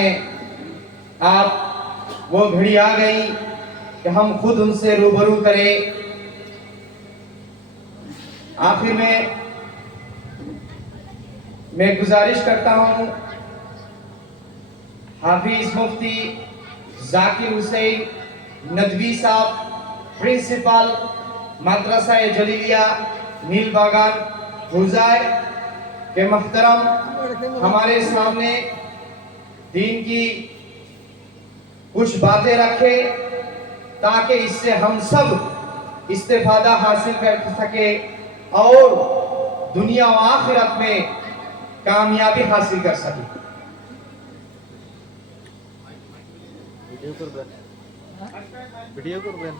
में आप वो घड़ी आ गई कि हम खुद उनसे रूबरू करें। आखिर में मैं गुजारिश करता हूं हाफिज मुफ्ती जाकिर हुसैन नदवी साहब, प्रिंसिपल मदरसा जलीलिया नील बागान हुजाय के मोहतरम हमारे सामने दीन की कुछ बातें रखे ताकि इससे हम सब इस्तेफादा हासिल कर सके और दुनिया और आखिरत में कामयाबी हासिल कर सके। वीडियो करबें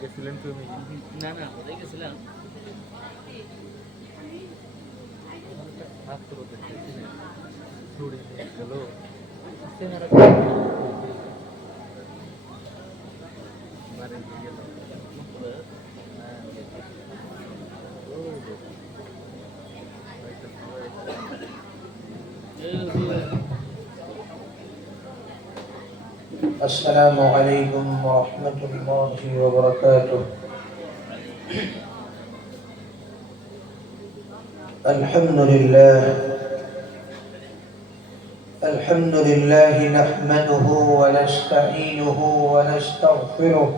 গেছিলেন তুমি? না না, কোথায় গেছিলাম? হাত তুলো দেখতে না ছুড়ি গেল ক্যামেরা মারে গেল। السلام عليكم ورحمة الله وبركاته. الحمد لله نحمده ونستعينه ونستغفره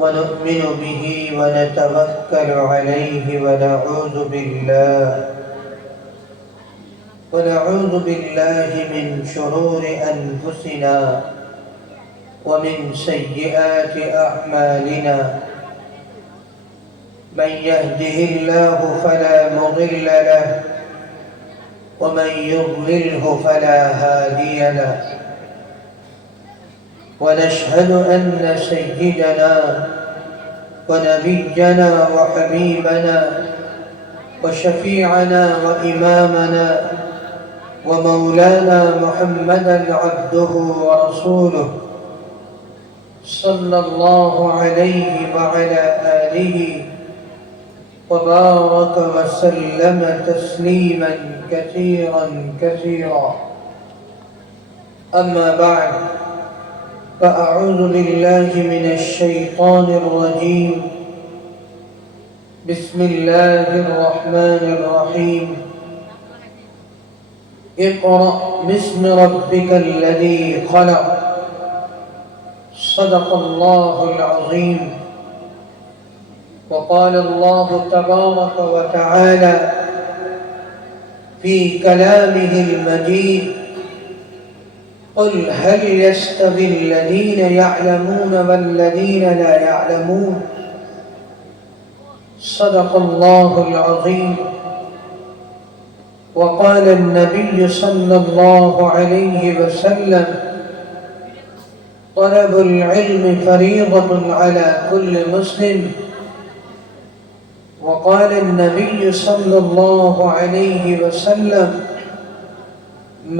ونؤمن به ونتوكل عليه ونعوذ بالله من شرور أنفسنا ومن سيئات أعمالنا. من يهده الله فلا مضل له ومن يضلله فلا هادي له. ونشهد أن سيدنا ونبينا وحبيبنا وشفيعنا وإمامنا ومولانا محمدا عبده ورسوله صلى الله عليه وعلى آله وبارك وسلم تسليما كثيرا. أما بعد، فأعوذ بالله من الشيطان الرجيم. بسم الله الرحمن الرحيم. اقرأ باسم ربك الذي خلق. صدق الله العظيم. وقال الله تبارك وتعالى في كلامه المجيد: قل هل يستوي الذين يعلمون والذين لا يعلمون. صدق الله العظيم. وقال النبي صلى الله عليه وسلم: طلب العلم فريضة على كل مسلم. وقال النبي صلى الله عليه وسلم: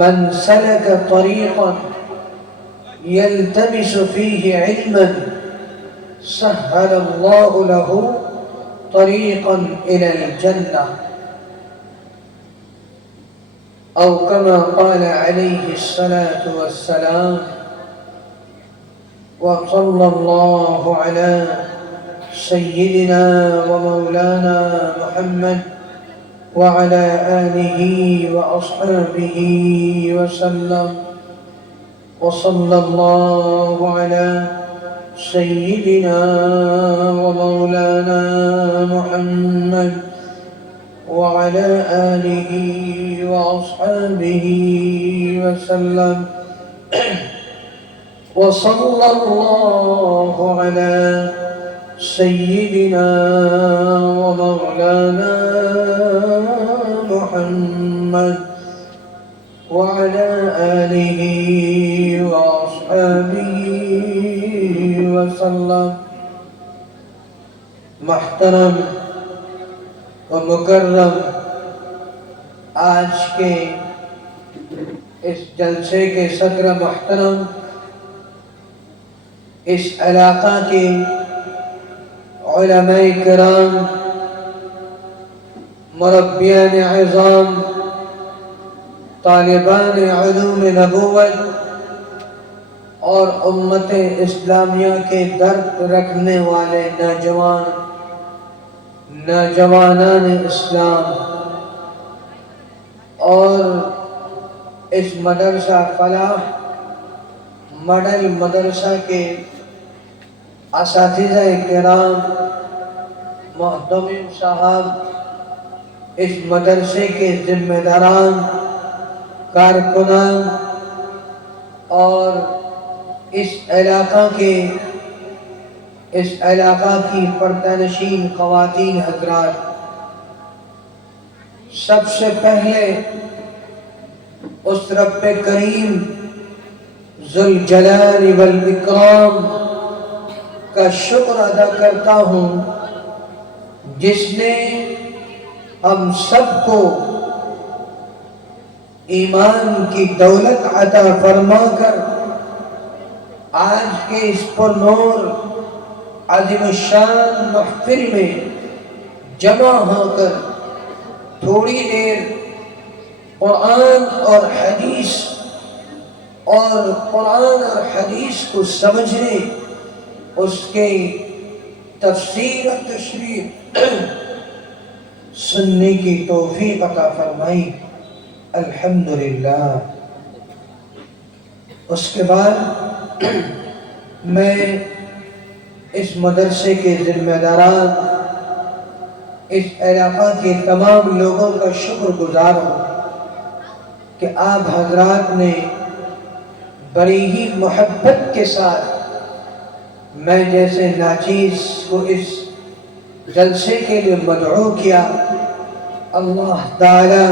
من سلك طريقا يلتمس فيه علما سهل الله له طريقا إلى الجنة، أو كما قال عليه الصلاة والسلام. وصلى الله على سيدنا ومولانا محمد وعلى آله وأصحابه وسلم. وصلى الله على سيدنا ومولانا محمد وعلى آله وأصحابه وسلم. وصلى الله على سيدنا ومولانا محمد وعلى آله وسلم محترم و مکرم آج کے اس جلسے کے صدر محترم، اس علاقہ کے علماء کرام، مربیان عظام، طالبان علوم نبوت اور امت اسلامیہ کے درد رکھنے والے نوجوانان اسلام اور اس مدرسہ فلاح ماڈل مدرسہ کے اساتذہ کرام، محتمم صاحب، اس مدرسے کے ذمہ داران، کارکنان اور اس علاقہ کی پردہ-نشین خواتین حضرات، سب سے پہلے اس رب کریم ذوالجلال والاکرام کا شکر ادا کرتا ہوں جس نے ہم سب کو ایمان کی دولت عطا فرما کر آج کے اس پرنور عظیم الشان محفل میں جمع ہو کر تھوڑی دیر قرآن اور حدیث کو سمجھنے، اس کے تفسیر و تشریح سننے کی توفیق عطا فرمائی، الحمدللہ۔ اس کے بعد میں اس مدرسے کے ذمہ داران، اس علاقہ کے تمام لوگوں کا شکر گزار ہوں کہ آپ حضرات نے بڑی ہی محبت کے ساتھ میں جیسے ناچیز کو اس جلسے کے لیے مدعو کیا۔ اللہ تعالی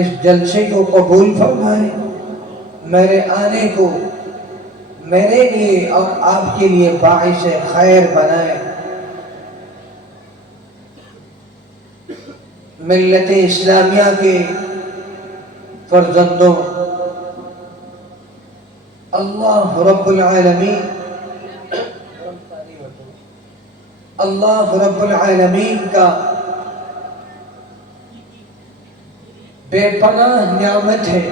اس جلسے کو قبول فرمائے، میرے آنے کو میرے لیے اور آپ کے لیے باعث خیر بنائے۔ ملت اسلامیہ کے فرزندوں، اللہ رب العالمین کا بے پناہ نعمت ہے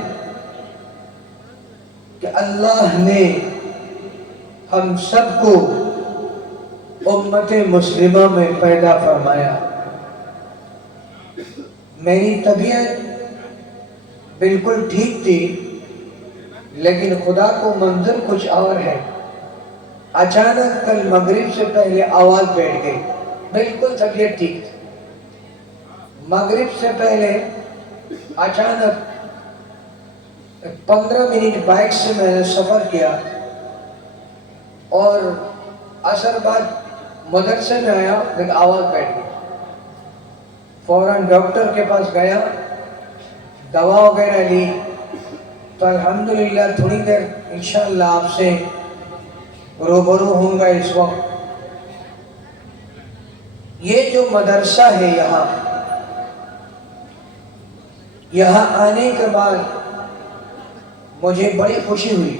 کہ اللہ نے ہم سب کو امت مسلمہ میں پیدا فرمایا۔ میری طبیعت بالکل ٹھیک تھی، لیکن خدا کو منظر کچھ اور ہے۔ اچانک کل مغرب سے پہلے آواز بیٹھ گئی، بالکل طبیعت ٹھیک تھی، مغرب سے پہلے اچانک 15 منٹ بائک سے میں نے سفر کیا اور عصر بعد مدرسے میں آیا، لیکن آواز بیٹھ گئی۔ فوراً ڈاکٹر کے پاس گیا، دوا وغیرہ لی، تو الحمدللہ تھوڑی دیر انشاءاللہ آپ سے روبرو ہوں گا۔ اس وقت یہ جو مدرسہ ہے، یہاں آنے کے بعد مجھے بڑی خوشی ہوئی،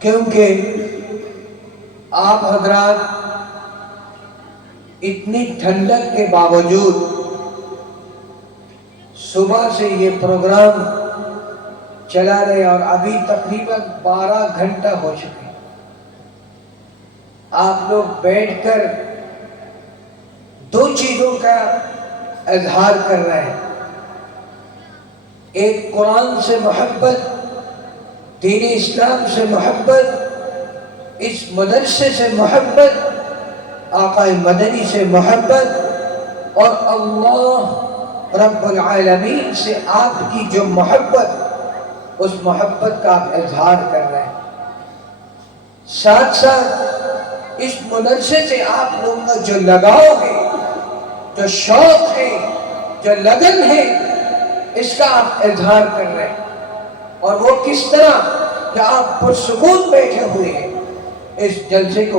کیونکہ آپ حضرات اتنی ٹھنڈک کے باوجود صبح سے یہ پروگرام چلا رہے اور ابھی تقریباً 12 گھنٹہ ہو چکے۔ آپ لوگ بیٹھ کر دو چیزوں کا اظہار کر رہے ہیں، ایک قرآن سے محبت، دین اسلام سے محبت، اس مدرسے سے محبت، آقا مدنی سے محبت، اور اللہ رب العالمین سے آپ کی جو محبت، اس محبت کا آپ اظہار کر رہے ہیں۔ ساتھ ساتھ اس مدرسے سے آپ لوگوں کا جو لگاؤ ہے، جو شوق ہے، جو لگن ہے، اس کا آپ اظہار کر رہے ہیں۔ اور وہ کس طرح کہ آپ پرسکون بیٹھے ہوئے ہیں، इस जलसे को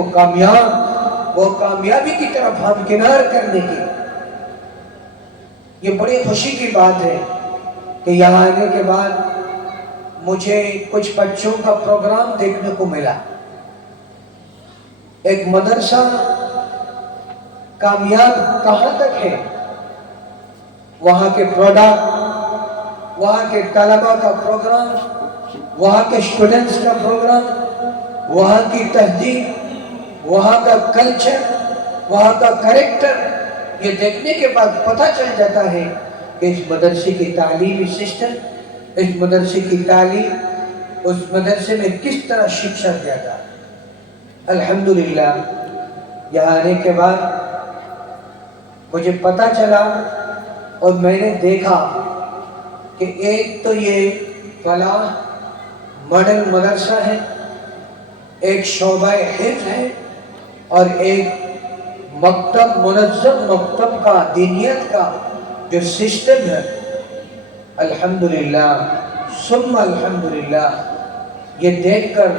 वो कामयाबी की तरफ हमकिनार करने की। ये बड़ी खुशी की बात है कि यहाँ आने के बाद मुझे कुछ बच्चों का प्रोग्राम देखने को मिला। एक मदरसा कामयाब कहाँ तक है, वहाँ के प्रोडक्ट, वहाँ के तलबा का प्रोग्राम, वहाँ के स्टूडेंट्स का प्रोग्राम, वहाँ की तहजीब, वहाँ का कल्चर, वहाँ का कैरेक्टर, ये देखने के बाद पता चल जाता है कि इस मदरसे की तालीमी सिस्टम, इस मदरसे की तालीम, उस मदरसे में किस तरह शिक्षा दिया था। अल्हम्दुलिल्लाह यहाँ आने के बाद मुझे पता चला और मैंने देखा कि एक तो ये फलाह मॉडल मदरसा है, एक शोबा हिफ्ज़ है और एक मकतब, मुनज़्ज़म मकतब का, दीनियत का जो सिस्टम है। अल्हम्दुलिल्लाह सुम्मा अल्हम्दुलिल्लाह ये देखकर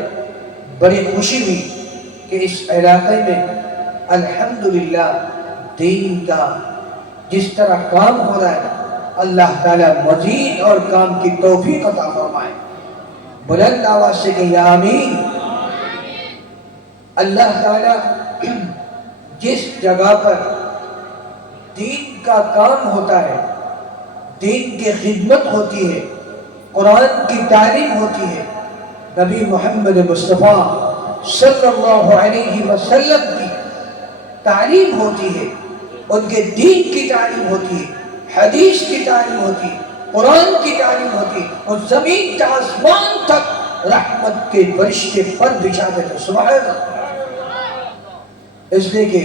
बड़ी खुशी हुई कि इस इलाके में अल्हम्दुलिल्लाह दीन का जिस तरह काम हो रहा है, अल्लाह ताला मजीद और काम की तौफीक अता फरमाए। बुलंद आवाज से कहिए आमीन। अल्लाह ताला जिस जगह पर दीन का काम होता है, दीन की खिदमत होती है, कुरान की तालीम होती है, नबी मोहम्मद मुस्तफ़ा सल्लल्लाहु अलैहि वसल्लम की तालीम होती है, उनके दीन की तालीम होती है, हदीस की तालीम होती है, कुरान की तालीम होती है, और ज़मीन से आसमान तक रहमत के फरिश्ते पर बिछा देते। सुभान अल्लाह। इसलिए कि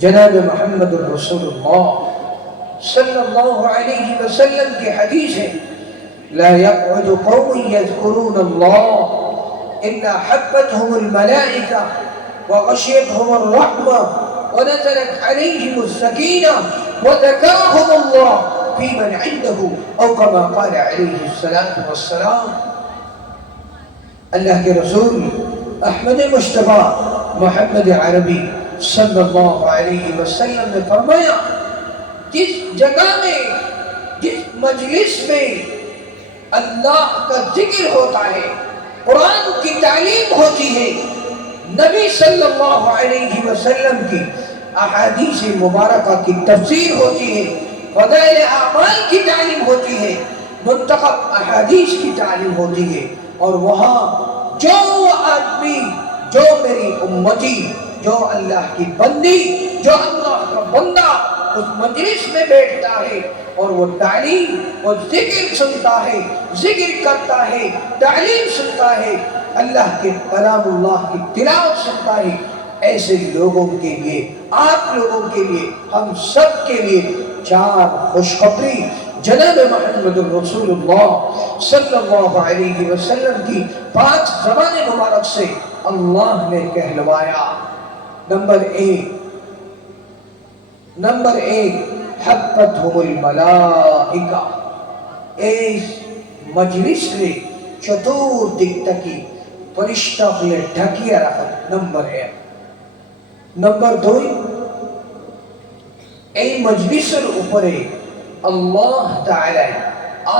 जनाब मोहम्मद रसूलुल्लाह सल्लल्लाहु अलैहि वसल्लम की हदीस है, ला यक़उदु क़ौमुन यज़कुरूनल्लाह इल्ला हफ़्फ़तहुमुल मलाइका व गशियतहुमुर रहमा व नज़लत अलैहिमुस सकीना व ज़काहुमुल्लाह फ़ीमन इंदहु औ कमा क़ाल अलैहिस्सलातु वस्सलाम। अल्लाह के रसूल अहमद मुस्तफ़ा मोहम्मद अरबी सल्लल्लाहु अलैहि वसल्लम ने फरमाया, जिस जगह में, जिस मजलिस में अल्लाह का जिक्र होता है, कुरान की तालीम होती है, नबी सल्लल्लाहु अलैहि वसल्लम की अहादीस मुबारका की तफसीर होती है, फज़ाइल आमाल की तालीम होती है, मुंतखब अहादीस की तालीम होती है, और वहाँ जो आदमी, जो मेरी उम्मती, जो अल्लाह की बंदी, जो अल्लाह का बंदा उस मजलिस में बैठता है और वो तालीम और जिक्र सुनता है, जिक्र करता है, तालीम सुनता है, अल्लाह के कलामुल्लाह की तिलावत सुनता है, ऐसे लोगों के लिए, आप लोगों के लिए, हम सब के लिए चार खुशखबरी जनाब मोहम्मद रसूलुल्लाह सल्लल्लाहु अलैहि वसल्लम की पांच ज़बान मुबारक से अल्लाह ने कहलवाया। नंबर एक हफ़्फ़तहुमुल मलाइका, इस मजलिस में चतुर्दिक तकी फरिश्ता के ढकिया रखा। नंबर एक। नंबर दो, এই মজলিসের উপরে আল্লাহ তাআলা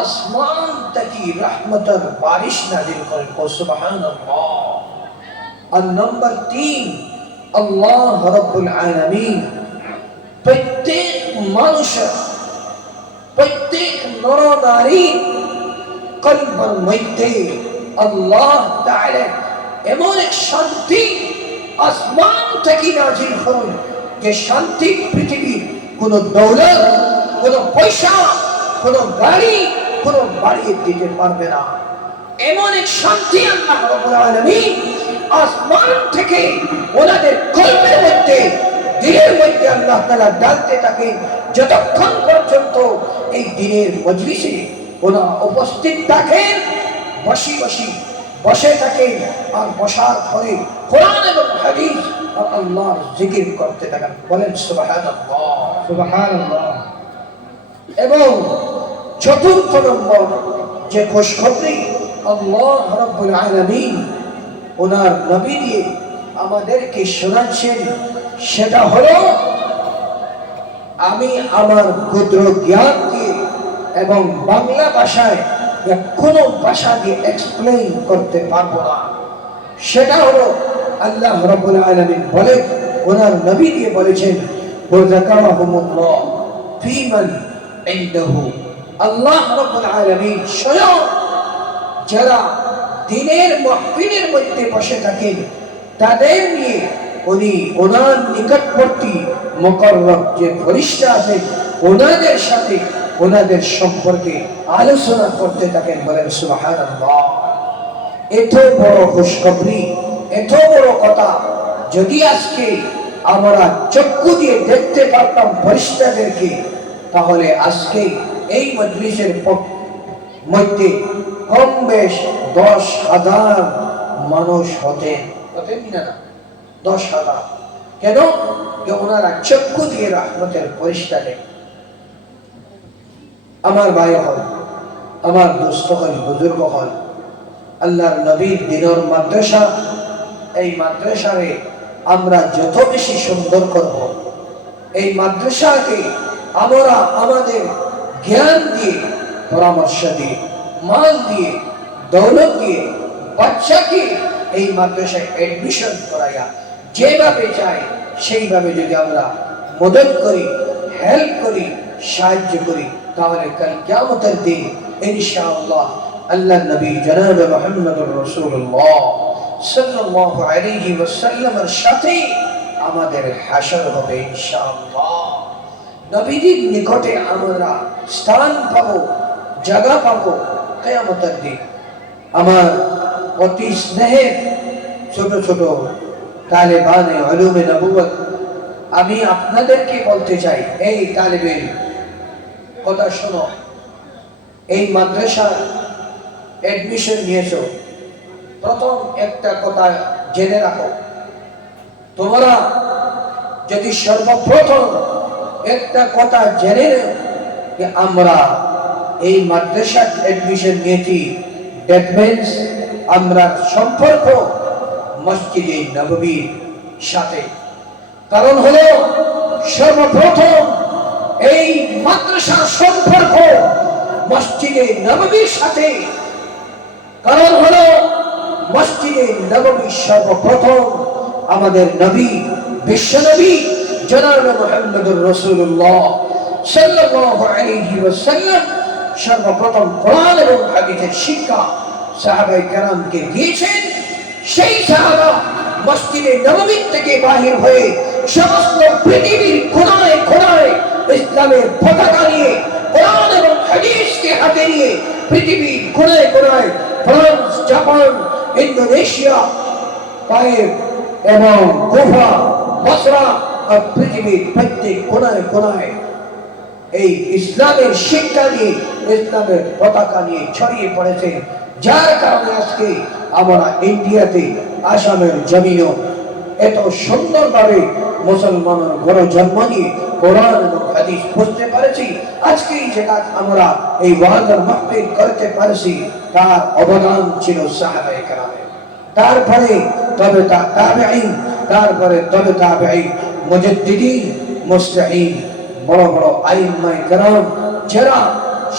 আসমান থেকে রহমতের বারিশ নাযিল করেন। সুবহানাল্লাহ। আর নম্বর 3, আল্লাহ রাব্বুল আলামিন প্রত্যেক মানুষের, প্রত্যেক নর নারী কলবের মধ্যে আল্লাহ তাআলা এমন এক শান্তি আসমান থেকে নাযিল করেন যে শান্তি পৃথিবীর কোন দৌলত, কোন পয়সা, কোন গাড়ি, কোন বাড়ি দিতে পারবে না। এমন এক শান্তি আল্লাহ রাব্বুল আলামিন আসমান থেকে ওনাদের কলবের মধ্যে, দিলের মধ্যে আল্লাহ তাআলা ডালতে থাকেন, যতক্ষণ পর্যন্ত এই দিনের মজলিসে ওনারা উপস্থিত থাকেন, বসে থাকেন, আর বসার পরে কোরআন এবং হাদিস আর আল্লাহর জিকির করতে থাকেন। বলেন সুবহানাল্লাহ, সুবহানাল্লাহ। এবং চতুর্থ নম্বর যে খুশখবরি আল্লাহ রাব্বুল আলামিন ওনার নবী দিয়ে আমাদেরকে শোনাচ্ছেন সেটা হলো, আমি আমার ক্ষুদ্র জ্ঞান দিয়ে এবং বাংলা ভাষায় কোনো ভাষা দিয়ে এক্সপ্লেইন করতে পারবো না। সেটা হলো আল্লাহ রাব্বুল আলামিন বলেন, ওনার নবী দিয়ে বলেছেন, ওয়াযাকারাহুমুল্লাহ ফীমান ইনদাহু। আল্লাহ রাব্বুল আলামিন স্বয়ং যারা দিনের মাহফিলের মধ্যে বসে থাকেন তাদের নিয়ে উনি ওনার নিকটবর্তী মুকাররব যে ফেরেশতা আছেন ওনাদের সাথে ওনাদের সম্পর্কে আলোচনা করতে থাকেন। বলেন সুবহানাল্লাহ। এত বড় খুশখবরি, এত বড় কথা যদি আজকে আমরা চক্ষু দিয়ে দেখতে পারতাম ফেরেশতাদেরকে, তাহলে আজকে এই মজলিসের মধ্যে কম বেশ 10,000 মানুষ হতেন না? 10,000। কেন? যে ওনারা চক্ষু দিয়ে রহমতের ফেরেশতা দেখেন। আমার ভাই হল, আমার দোস্ত হল, বুজুর্গ হল, আল্লাহর নবীর দিনের মাদ্রাসা, এই মাদ্রাসারে আমরা যত বেশি সুন্দর করব, এই মাদ্রাসাকে আমরা আমাদের জ্ঞান দিয়ে, পরামর্শ দিয়ে, মাল দিয়ে, দৌলত দিয়ে বাচ্চাকে এই মাদ্রাসায় এডমিশন করাইয়া যেভাবে চাই সেইভাবে যদি আমরা মদদ করি, হেল্প করি, সাহায্য করি, তাহলে কাল কিয়ামতের দিন ইনশাআল্লাহ আল্লাহ নবী জনাব মুহাম্মদুর রাসূলুল্লাহ সাল্লাল্লাহু আলাইহি ওয়াসাল্লামের সাথে আমাদের হাসর হবে ইনশাআল্লাহ। নবীজির নিকটে আমরা স্থান পাবো, জায়গা পাবো কিয়ামতের দিন। আমার অতি স্নেহের ছোট ছোট তালেবানে উলুমে নবুয়ত, আমি আপনাদেরকে বলতে চাই, এই তালেবের কথা শোনো, এই মাদ্রাসার এডমিশন নিয়েছো, প্রথম একটা কথা জেনে রাখো, তোমরা যদি সর্বপ্রথম একটা কথা জেনে নেও যে আমরা এই মাদ্রাসার এডমিশন নিয়েছি, দ্যাট মিন্স আমরা সম্পর্ক মসজিদে নববীর সাথে। কারণ হলো সর্বপ্রথম এই মাদ্রাসার সম্পর্ক মসজিদে নববীর সাথে। কারণ হলো মসজিদে নববী সর্বপ্রথম আমাদের নবী, বিশ্বনবী জনাব মুহাম্মদুর রাসূলুল্লাহ সাল্লাল্লাহু আলাইহি ওয়াসাল্লাম সর্বপ্রথম কোরআন এবং হাদিসের শিক্ষা সাহাবায়ে কেরামকে দিয়েছেন। সেই সাহাবা মসজিদে নববী থেকে বাহির হয়ে সমস্ত পৃথিবীর কোনায় কোনায় ইসলামের পতাকা নিয়ে, কোরআন এবং হাদিসকে হাতে নিয়ে পৃথিবীর কোনায় কোনায় ফ্রান্স, জাপান, ইন্দোনেশিয়া, তায়েফ এবং কুফা, বসরা আর পৃথিবীর প্রত্যেক কোনায় কোনায় এই ইসলামের শিক্ষা নিয়ে, ইসলামের পতাকা নিয়ে ছড়িয়ে পড়েছে। যার কারণে আজকে আমরা ইন্ডিয়াতে, আসামের জমিনও এত সুন্দরভাবে মুসলমানের গড় জন্ম নিয়ে কোরআন এবং হাদিস বুঝতে পারছি। আজকে এই জায়গা আমরা এই ওয়াজের মাহফিল করতে পারছি, তার অবদান ছিল সাহাবায়ে কেরামের। তারপরে তবে তাবেঈন, তারপরে তবে তাবেঈন, মুজাদ্দিদিন, মুস্তাহিন, বড় বড় আইম্মায়ে কেরাম যারা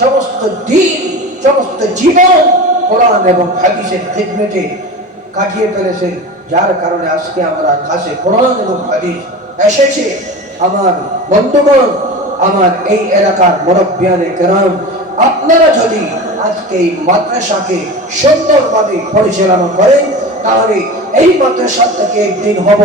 সমস্ত দিন, সমস্ত জীবন কোরআন এবং হাদিসের খিদমতে কাটিয়ে ফেলেছেন। যার কারণে আজকে আমরা কাছে কোরআন এবং হাদিস এসেছে। আমার বন্ধুগণ, আমার এই এলাকার মুরব্বিয়ানে কেরাম, আপনারা যদি আজকে এই মাদ্রাসাকে সুন্দরভাবে পরিচালনা করেন, তাহলে এই মাদ্রাসা থেকে একদিন হব,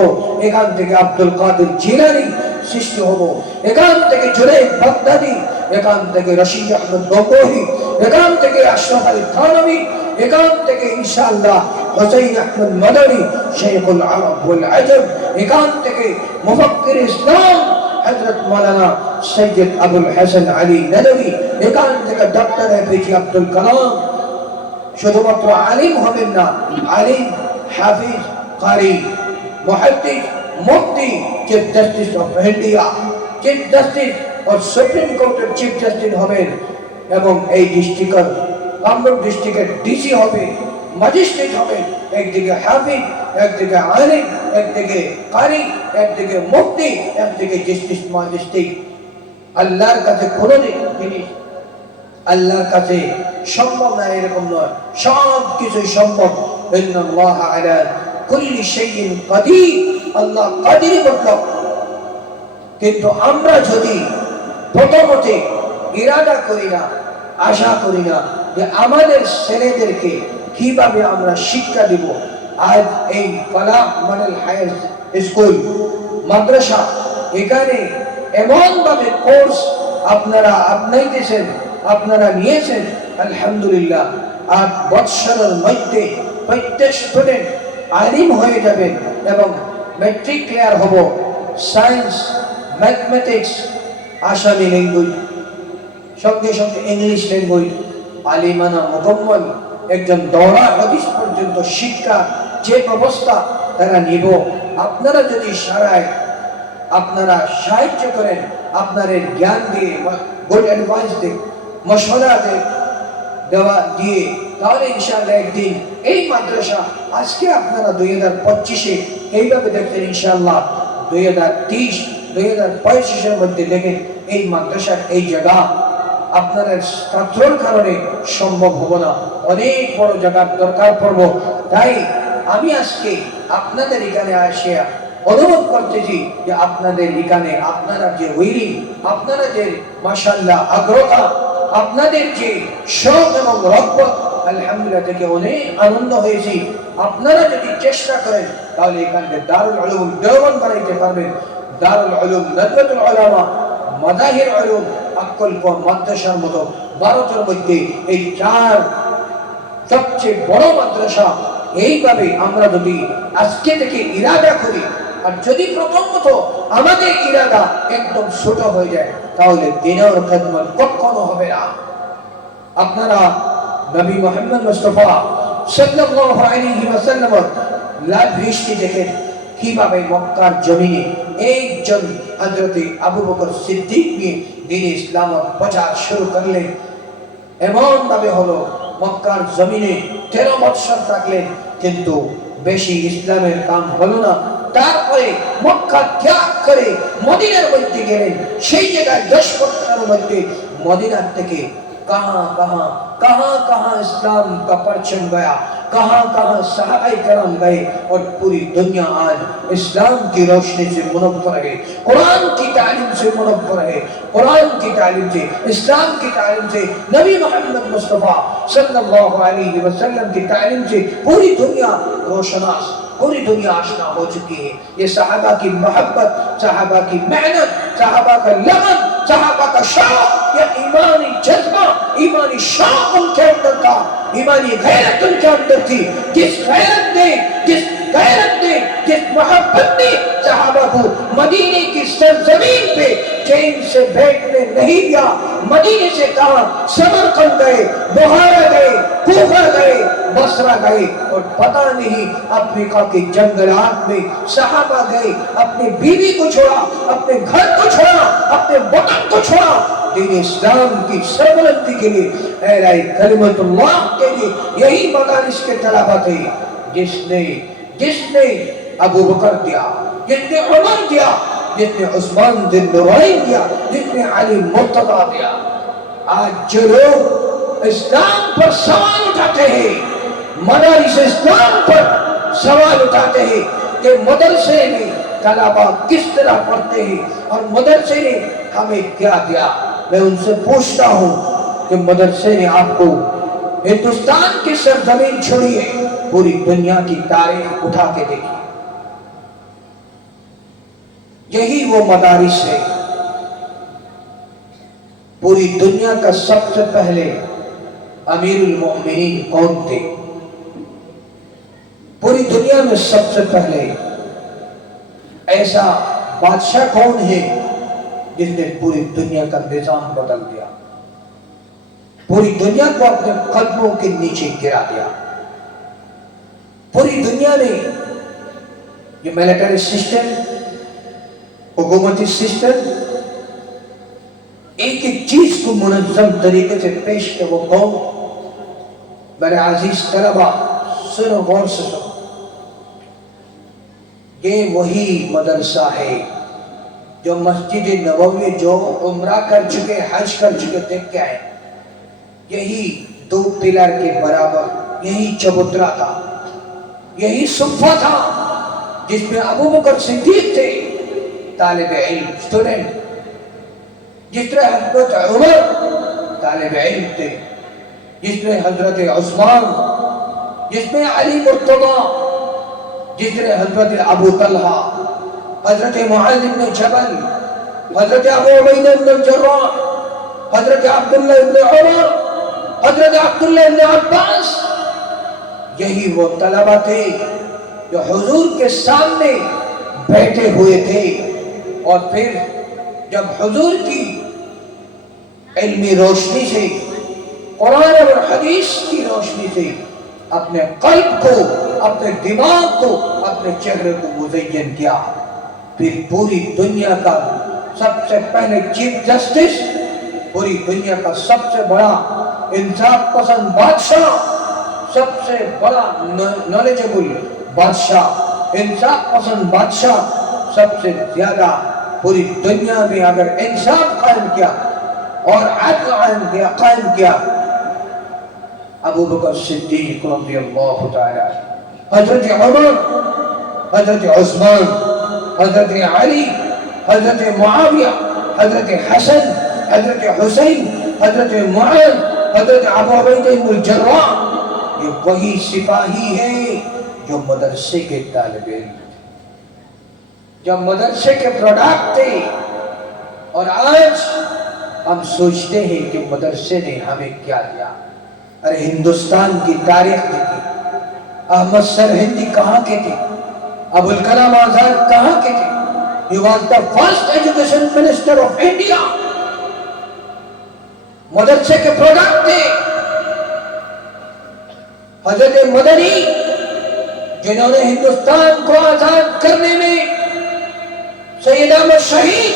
এখান থেকে আব্দুল কাদের জিলানী সৃষ্টি হব, এখান থেকে জুনায়েদ বাগদাদি, এখান থেকে রশিদ আহমদ গঙ্গোহী, এখান থেকে আশরাফ আলী থানভী, এখান থেকে ইনশাআল্লাহ হুসাইন আহমদ মাদানী, শাইখুল আরব ওয়াল আজম, এখান থেকে মুফাক্কির ইসলাম হযরত মাওলানা সৈয়দ আবুল হাসান আলী নদভী, এখান থেকে ডক্টর এপিজে আব্দুল কালাম। শুধুমাত্র আলিম হবেন না, আলিম, হাফিজ, কারি, মুহাদ্দিস, মুফতি, chief justice of India, chief justice ও সুপ্রিম কোর্টের চিফ জাস্টিস হবেন এবং এই ডিস্ট্রিক্টের, কামরূপ ডিস্ট্রিক্টের ডিসি হবে, ম্যাজিস্ট্রেট হবেন, একদিকে হাফিজ, একদিকে আলিম, একদিকে কারি, একদিকে মুফতি, একদিকে জাস্টিস ম্যাজিস্ট্রেট। আল্লাহর কাছে কোনো জিনিস আল্লাহর কাছে সম্ভব না এরকম নয়, সব কিছুই সম্ভব। ইন্নাল্লাহ আলা কুল্লি শাইইন কাদির, আল্লাহ কাদির মতলব। কিন্তু আমরা যদি প্রথমত ইরাদা করি না, আশা করি না যে আমাদের ছেলেদেরকে কিভাবে আমরা শিক্ষা দিব। আজ এই ফালাহ মডেল হায়ার স্কুল মাদ্রাসা, এখানে এমন ভাবে কোর্স আপনারা আপনাইতেছেন, আপনারা নিয়েছেন, আলহামদুলিল্লাহ। 8 বছরের মধ্যে প্রত্যেক স্টুডেন্ট আলিম হয়ে যাবেন এবং ম্যাট্রিক ক্লিয়ার হব। সায়েন্স, ম্যাথমেটিক্স, আসামি ল্যাঙ্গুয়েজ, সঙ্গে সঙ্গে ইংলিশ ল্যাঙ্গুয়েজ, আলিমানা মুকম্মল, একজন দৌড়া হাদিস পর্যন্ত শিক্ষা যে ব্যবস্থা তারা নিব। আপনারা যদি সারায় আপনারা সাহায্য করেন, আপনাদের জ্ঞান দিয়ে, গুড অ্যাডভাইস দিয়ে, মশওয়ারা দেওয়া দিয়ে, তাহলে ইনশাআল্লাহ একদিন এই মাদ্রাসা আজকে আপনারা 2025-এ এইভাবে দেখতেন, ইনশাআল্লাহ 2030, 2025-এর মধ্যে দেখেন এই মাদ্রাসার এই জায়গা আপনাদের ছাত্রর কারণে সম্ভব হবো না, অনেক বড় জায়গার দরকার পড়ব। তাই আমি আজকে আপনাদের এখানে আসিয়া অনুরোধ করতেছি যে আপনাদের এখানে আপনারা যে উইলিং, আপনারা যে মাশাআল্লাহ আগ্রহতা, আপনাদের যে শখ এবং রগবত, আলহামদুলিল্লাহ থেকে অনেক আনন্দ হয়েছি। আপনারা যদি চেষ্টা করেন তাহলে এখানে দারুল উলুম দেওবন্দ বানাইতে পারবেন। দারুল উলুম নদওয়াতুল উলামা, মাযাহির উলুম, আক্কেলকোট মাদ্রাসার মতো ভারতের মধ্যে এই 4 সবচেয়ে বড় মাদ্রাসা। এইভাবে আমরা যদি আজকে থেকে ইরাদা করি, আর যদি প্রথমত আমাদের ইরাদা একদম ছোট হয়ে যায়, তাহলে দিনের খেদমত কখনো হবে না। আপনারা নবী মুহাম্মদ মুস্তাফা সাল্লাল্লাহু আলাইহি ওয়াসাল্লামের লাইভ হিস্ট্রি দেখেন কিভাবে মক্কার জমিনে একজন হযরত আবু বকর সিদ্দিক নিয়ে দ্বীন ইসলাম প্রচার শুরু করলেন। এমন ভাবে হলো মক্কার জমিনে 13 বছর থাকলেন, কিন্তু বেশি ইসলামের কাম হলো না। তারপরে মক্কা ত্যাগ করে মদিনার মধ্যে গেলেন। সেই জায়গায় 10 বছরের মধ্যে মদিনার থেকে कहां इस्लाम का परचम गया, कहां सहाबाए करम गए, और पूरी दुनिया आज इस्लाम की रोशनी से मुनव्वर है, कुरान की तालीम से मुनव्वर है, कुरान की तालीम से, इस्लाम की तालीम से, नबी मोहम्मद मुस्तफा सल्लल्लाहु अलैहि वसल्लम की तालीम से पूरी दुनिया रोशनास, पूरी दुनिया आशना हो चुकी है। ये सहाबा की मोहब्बत, सहाबा की मेहनत, सहाबा का लगन, सहाबा का शौक, ये ईमानी जज्बा, ईमानी शौक उनके अंदर था, ईमानी गैरत उनके अंदर थी। जिस गैरत ने, जिस मोहब्बत ने सहाबा को मदीने की सरजमीन पे चैन से बैठने नहीं दिया। मदीने से कहा समरकंद गए, बुखारा गए, कूफा गए, बसरा गए, और पता नहीं अफ्रीका के जंगलात में सहाबा गए, अपनी बीवी को छोड़ा, अपने घर को छोड़ा, अपने वतन को छोड़ा, दीन इस्लाम की सरबलंदी के लिए, एलाए कलिमतुल्लाह के लिए। यही मदारिस के तलबा थे जिसने अबू बकर दिया, जिसने उमर दिया, जिसने उस्मान बिन नुरैन दिया, जिसने अली मुर्तजा दिया। आज जो लोग इस्लाम पर सवाल उठाते हैं, मदारिस इस्लाम पर सवाल उठाते हैं कि मदरसे में तलबा किस तरह पढ़ते हैं और मदरसे ने हमें क्या दिया, मैं उनसे पूछता हूँ कि मदरसे ने आपको हिंदुस्तान की सरजमीन छोड़िए, पूरी दुनिया की तारीख उठा के देखिए। यही वो मदारिस है। पूरी दुनिया का सबसे पहले अमीरुल मोमिनीन कौन थे? पूरी दुनिया में सबसे पहले ऐसा बादशाह कौन है जिसने पूरी दुनिया का निजाम बदल दिया, पूरी दुनिया को अपने कदमों के नीचे गिरा दिया। पूरी दुनिया में ये मिलिट्री सिस्टम, हुकूमती सिस्टम, एक एक चीज को मुनज़्ज़म तरीके से पेश किया। वो कौन? मेरे अजीज तलबा सुनो गौर से सुनो, ये वही मदरसा है जो मस्जिद नबवी जो उम्रा कर चुके, हज कर चुके, देख के आए। यही 2 पिलर के बराबर, यही चबूतरा था, यही सुफ़ा था जिसमें अबू बकर सिद्दीक थे, तालिब इल्म, स्टूडेंट। जिस तरह हज़रत उमर तालिब इल्म थे, जिस तरह हज़रत उस्मान, जिसमें अली मुर्तज़ा, जिस तरह हज़रत अबू तलहा, हज़रत मुआज़ इब्न जबल, हज़रत अबू उबैदा इब्न जर्राह, हज़रत अब्दुल्लाह इब्न उमर, हज़रत अब्दुल्लाह इब्न अब्बास, यही वो तलबा थे जो हुजूर के सामने बैठे हुए थे। और फिर जब हुजूर की इल्मी रोशनी से, कुरान और हदीस की रोशनी से अपने कल्ब को, अपने दिमाग को, अपने चेहरे को मुज़य्यन किया, फिर पूरी दुनिया का सबसे पहले चीफ जस्टिस, पूरी दुनिया का सबसे बड़ा इंसाफ पसंद बादशाह, सबसे बड़ा नॉलेजेबल बादशाह, इंसाफ पसंद बादशाह, सबसे ज्यादा पूरी दुनिया में अगर इंसाफ कायम किया और अदल कायम किया, अबू बकर सिद्दीक रज़ियल्लाहु ताला, हज़रत उमर, हज़रत उस्मान, हज़रत अली, हज़रत मुआविया, हज़रत हसन, हज़रत हुसैन, हज़रत मुआज़, हज़रत अबू उबैदा इब्न जर्राह, ये वही सिपाही है जो मदरसे के तालिब इल्म, जो मदरसे के प्रोडक्ट थे। और आज हम सोचते हैं कि मदरसे ने हमें क्या दिया। अरे हिंदुस्तान की तारीख देखी, अहमद सरहिंदी कहाँ के थे, अबुल कलाम आजाद कहाँ के थे? He was the first education minister of India. मदरसे के प्रोडक्ट थे। हजरत मदनी जिन्होंने हिंदुस्तान को आजाद करने में, सैयद अहमद शहीद,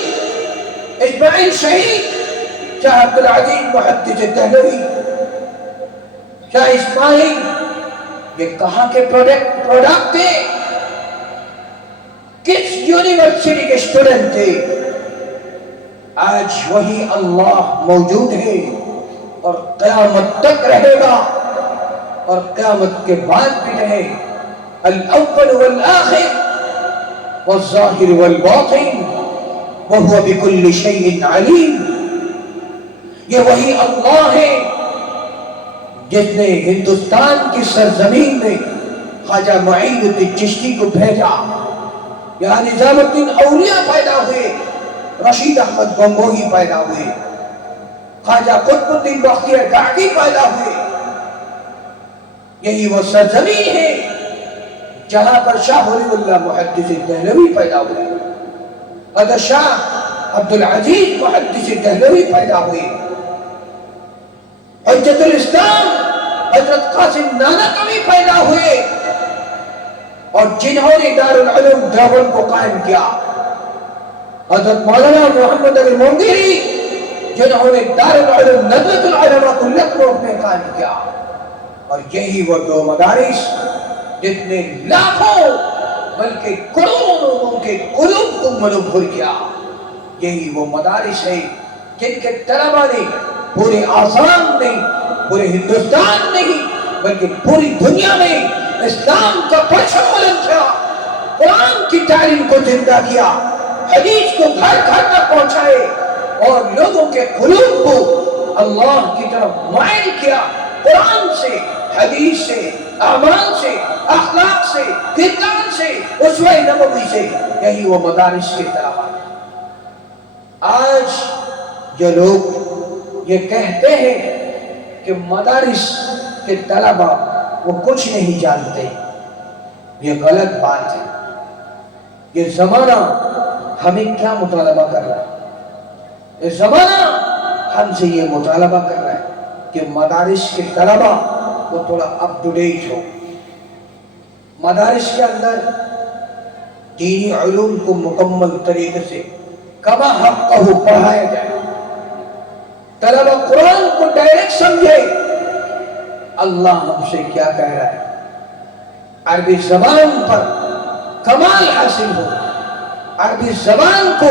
इस्माइल शहीद, शाह अब्दुल अजीज मुहद्दिस दहलवी, शाह इस्माइल, ये कहाँ के प्रोडक्ट थे? किस यूनिवर्सिटी के स्टूडेंट थे? आज वही अल्लाह मौजूद है और क़यामत तक रहेगा और क़यामत के बाद भी रहे। अल-अव्वल वल-आखिर वज़-ज़ाहिर वल-बातिन व हुवा बिकुल्लि शैइन अलीम। ये वही अल्लाह है जिसने हिंदुस्तान की सरजमीन में ख्वाजा मुईनुद्दीन चिश्ती को भेजा, यहाँ निजामुद्दीन औलिया पैदा हुए, रशीद अहमद गंगोही पैदा हुए, ख्वाजा कुतुबुद्दीन बख्तियार काकी पैदा हुए। यही वो सरजमीन है जहां पर शाह वलीउल्लाह मुहद्दिस दहलवी पैदा हुए, हज़रत शाह अब्दुल अजीज मुहद्दिस दहलवी पैदा हुए, हुज्जतुल इस्लाम हज़रत कासिम नानकवी पैदा हुए, और जिन्होंने दारुल उलूम देवबंद को कायम किया, हज़रत मौलाना मोहम्मद अली मुंगिरी, जिन्होंने दारुल उलूम नदवतुल उलमा को लखनऊ में कायम किया। और यही वो 2 मदारिस जितने लाखों बल्कि करोड़ों लोगों के कुलूब को मनव्वर किया। यही वो मदारिस है जिनके तलबा ने पूरे आसाम में, पूरे हिंदुस्तान नहीं बल्कि पूरी दुनिया में इस्लाम का परचम बुलंद किया, कुरान की तालीम को जिंदा किया, हदीस को घर घर तक पहुंचाए और लोगों के कुलूब को अल्लाह की तरफ माइल किया। कुरान से, हदीस से, अमाल से, अखलाक से, किरदार से, उसवे नबवी से, यही वो मदारिस के तलबा। आज जो लोग ये कहते हैं कि मदारिस के तलबा वो कुछ नहीं जानते, ये गलत बात है। ये जमाना हमें क्या मुतालबा कर रहा है? ये जमाना हमसे ये मुतालबा कर रहा है कि मदारिस के तलबा वो थोड़ा अप टू डेट हो, मदारिस के अंदर दीनी उलूम को मुकम्मल तरीके से कमा हक़्क़हु पढ़ाया जाए, तलबा कुरान को डायरेक्ट समझे। अल्लाह हमसे क्या कह रहा है? عربی زبان پر کمال حاصل ہو، عربی زبان کو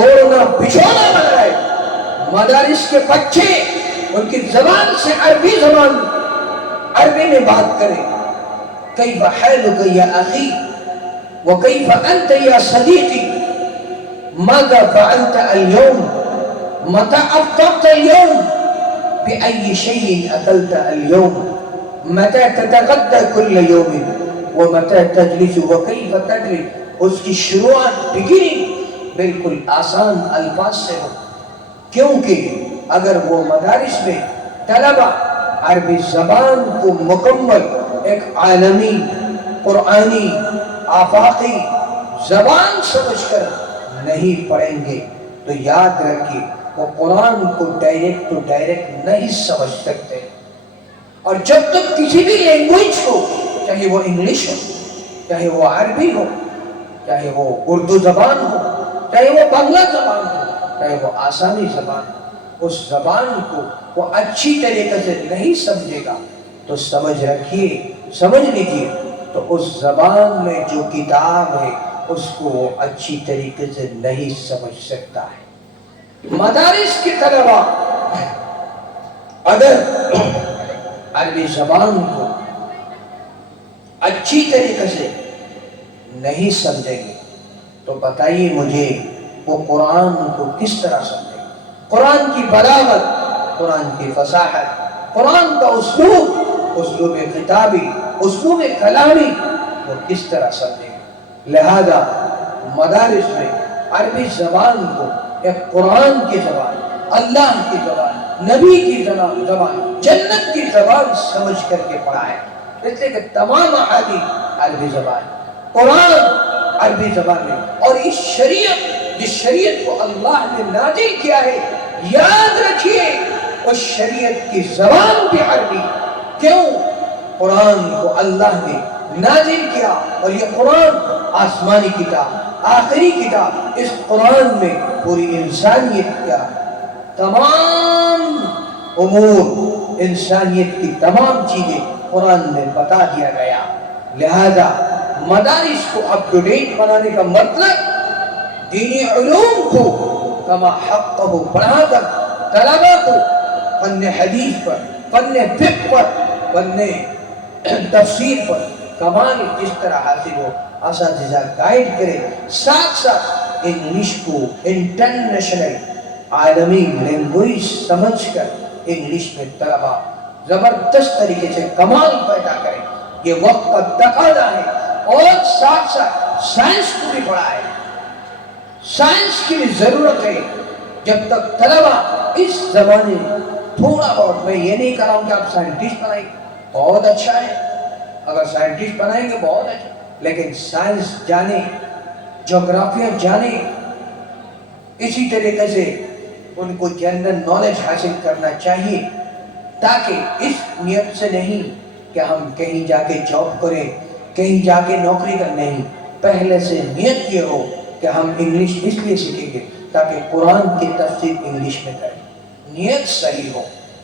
اوڑھنا بچھونا بنائے، مدارس کے بچے ان کی زبان سے عربی زبان عربی میں بات کریں. کیف حالک یا اخی وکیف انت یا صدیقی ماذا فعلت اليوم متى افطرت اليوم بأي شيء اكلت اليوم متى تتغدى كل يوم ومتى تجلس وكيف تجلس. اس کی شروعات بگننگ بالکل آسان الفاظ سے ہو، کیونکہ اگر وہ مدارس میں طلبہ عربی زبان کو مکمل ایک عالمی قرآنی آفاقی زبان سمجھ کر نہیں پڑھیں گے تو یاد رکھیے وہ قرآن کو ڈائریکٹ ٹو ڈائریکٹ نہیں سمجھ سکتے. اور جب تک کسی بھی لینگویج کو، چاہے وہ انگلش ہو، چاہے وہ عربی ہو، چاہے وہ اردو زبان ہو، چاہے وہ بنگلہ زبان ہو، چاہے وہ آسامی زبان ہو، اس زبان کو وہ اچھی طریقے سے نہیں سمجھے گا تو سمجھ لیجیے تو اس زبان میں جو کتاب ہے اس کو وہ اچھی طریقے سے نہیں سمجھ سکتا ہے. مدارس کے طلبہ اگر عربی زبان کو اچھی طریقے سے نہیں سمجھیں گے تو بتائیے مجھے وہ قرآن کو کس طرح سمجھیں گے؟ قرآن کی بلاغت، قرآن کی فصاحت، قرآن کا اسلوب خطابی، اسلوب کلامی وہ کس طرح سمجھیں گے؟ لہذا مدارس میں عربی زبان کو ایک قرآن کی زبان، اللہ کی زبان، نبی کی زبان، جنت کی زبان سمجھ کر کے پڑھائیں. اس لیے کہ تمام احادیث عربی زبان، قرآن عربی زبان میں، اور اس شریعت، جس شریعت کو اللہ نے نازل کیا ہے، یاد رکھیے اس شریعت کی زبان بھی عربی. کیوں؟ قرآن کو اللہ نے نازل کیا اور یہ قرآن آسمانی کتاب، آخری کتاب. اس قرآن میں پوری انسانیت کا تمام امور، انسانیت کی تمام چیزیں قرآن میں بتا دیا گیا. لہذا مدارس کو اپ ٹو ڈیٹ بنانے کا مطلب دینی علوم کو کما حق کو پڑھا کر طلبہ کو فن حدیث پر، فن فقہ پر، فن تفسیر پر کمال جس طرح حاصل ہو اساتذہ گائیڈ کرے. ساتھ ساتھ انگلش کو انٹرنیشنل عالمی لینگویج سمجھ کر انگلش میں طلبہ زبردست طریقے سے کمال پیدا کریں. یہ وقت کا تقاضا ہے. اور ساتھ ساتھ سائنس کو بھی پڑھائے. سائنس کی بھی ضرورت ہے. جب تک طلبہ اس زمانے تھوڑا بہت، میں یہ نہیں کہہ رہا ہوں کہ آپ سائنٹسٹ بنائیں، بہت اچھا ہے، اگر سائنٹسٹ بنائیں گے بہت اچھا، لیکن سائنس جانے، جغرافیہ جانے، اسی طریقے سے ان کو جنرل نالج حاصل کرنا چاہیے، تاکہ اس نیت سے نہیں کہ ہم کہیں جا کے جاب کریں، کہیں جا کے نوکری کریں. نہیں، پہلے سے نیت یہ ہو کہ ہم انگلش اس لیے سیکھیں گے تاکہ قرآن کی تفسیر انگلش میں کریں. نیت صحیح ہو.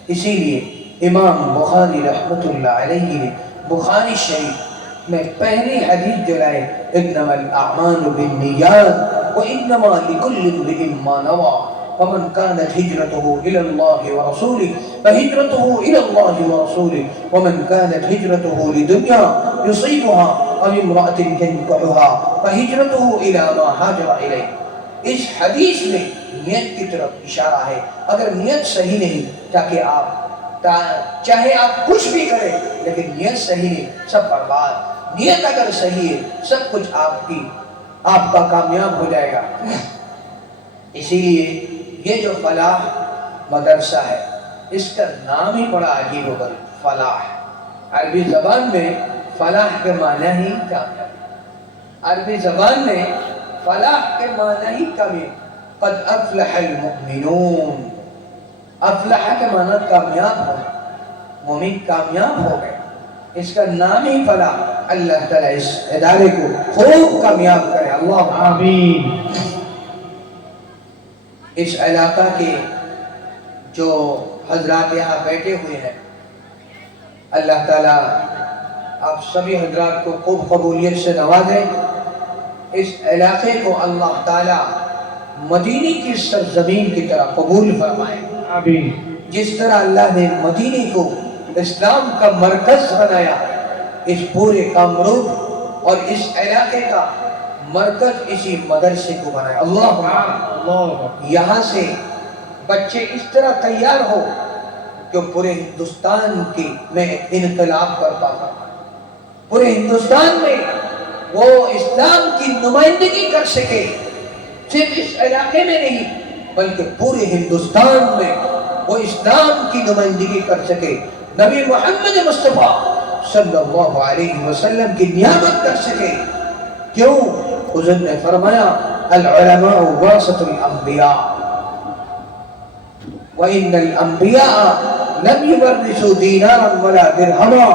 اسی لیے امام بخاری رحمۃ اللہ علیہ نے بخاری شریف میں پہلی حدیث جو لائے، انما الاعمال بالنیات وانما لکل امرئ ما نوى فمن كانت هجرته الى الله ورسوله فهجرته الى الله ورسوله ومن كانت هجرته لدنيا يصيبها او امرأة ينكحها فهجرته الى ما هاجر اليه. اس حدیث میں نیت کی طرف اشارہ ہے. اگر نیت صحیح نہیں، تاکہ آپ چاہے آپ کچھ بھی کریں لیکن نیت صحیح نہیں، سب برباد. نیت اگر صحیح ہے سب کچھ آپ کا کامیاب ہو جائے گا. اسی لیے یہ جو فلاح مدرسہ ہے، اس کا نام ہی بڑا عجیب و غریب، فلاح. عربی زبان میں فلاح کے معنی ہی کامیاب. عربی زبان میں فلاح کے معنی ہی کامیاب. قد افلح المؤمنون. افلح کے معنی کامیاب ہو، مومن کامیاب ہو گئے. اس کا نام ہی فلاح. اللہ تعالیٰ اس ادارے کو خوب کامیاب کرے. اللہ آمین. اس علاقہ کے جو حضرات یہاں بیٹھے ہوئے ہیں، اللہ تعالیٰ آپ سبھی حضرات کو خوب قبولیت سے نوازیں. اس علاقے کو اللہ تعالی مدینے کی سرزمین کی طرح قبول فرمائے. آمین. جس طرح اللہ نے مدینے کو اسلام کا مرکز بنایا، اس پورے کامروپ اور اس علاقے کا مرکز اسی مدرسے کو بنایا. اللہ یہاں سے بچے اس طرح تیار ہو کہ پورے ہندوستان کی میں انقلاب برپا کرتا، پورے ہندوستان میں وہ اسلام کی نمائندگی کر سکے. صرف اس علاقے میں نہیں بلکہ پورے ہندوستان میں وہ اسلام کی نمائندگی کر سکے، نبی محمد مصطفیٰ صلی اللہ علیہ وسلم کی نیابت کر سکے. کیوں؟ حضور نے فرمایا العلماء ورثۃ الانبیاء وان الانبیاء لم يورثوا دینارا ولا درہما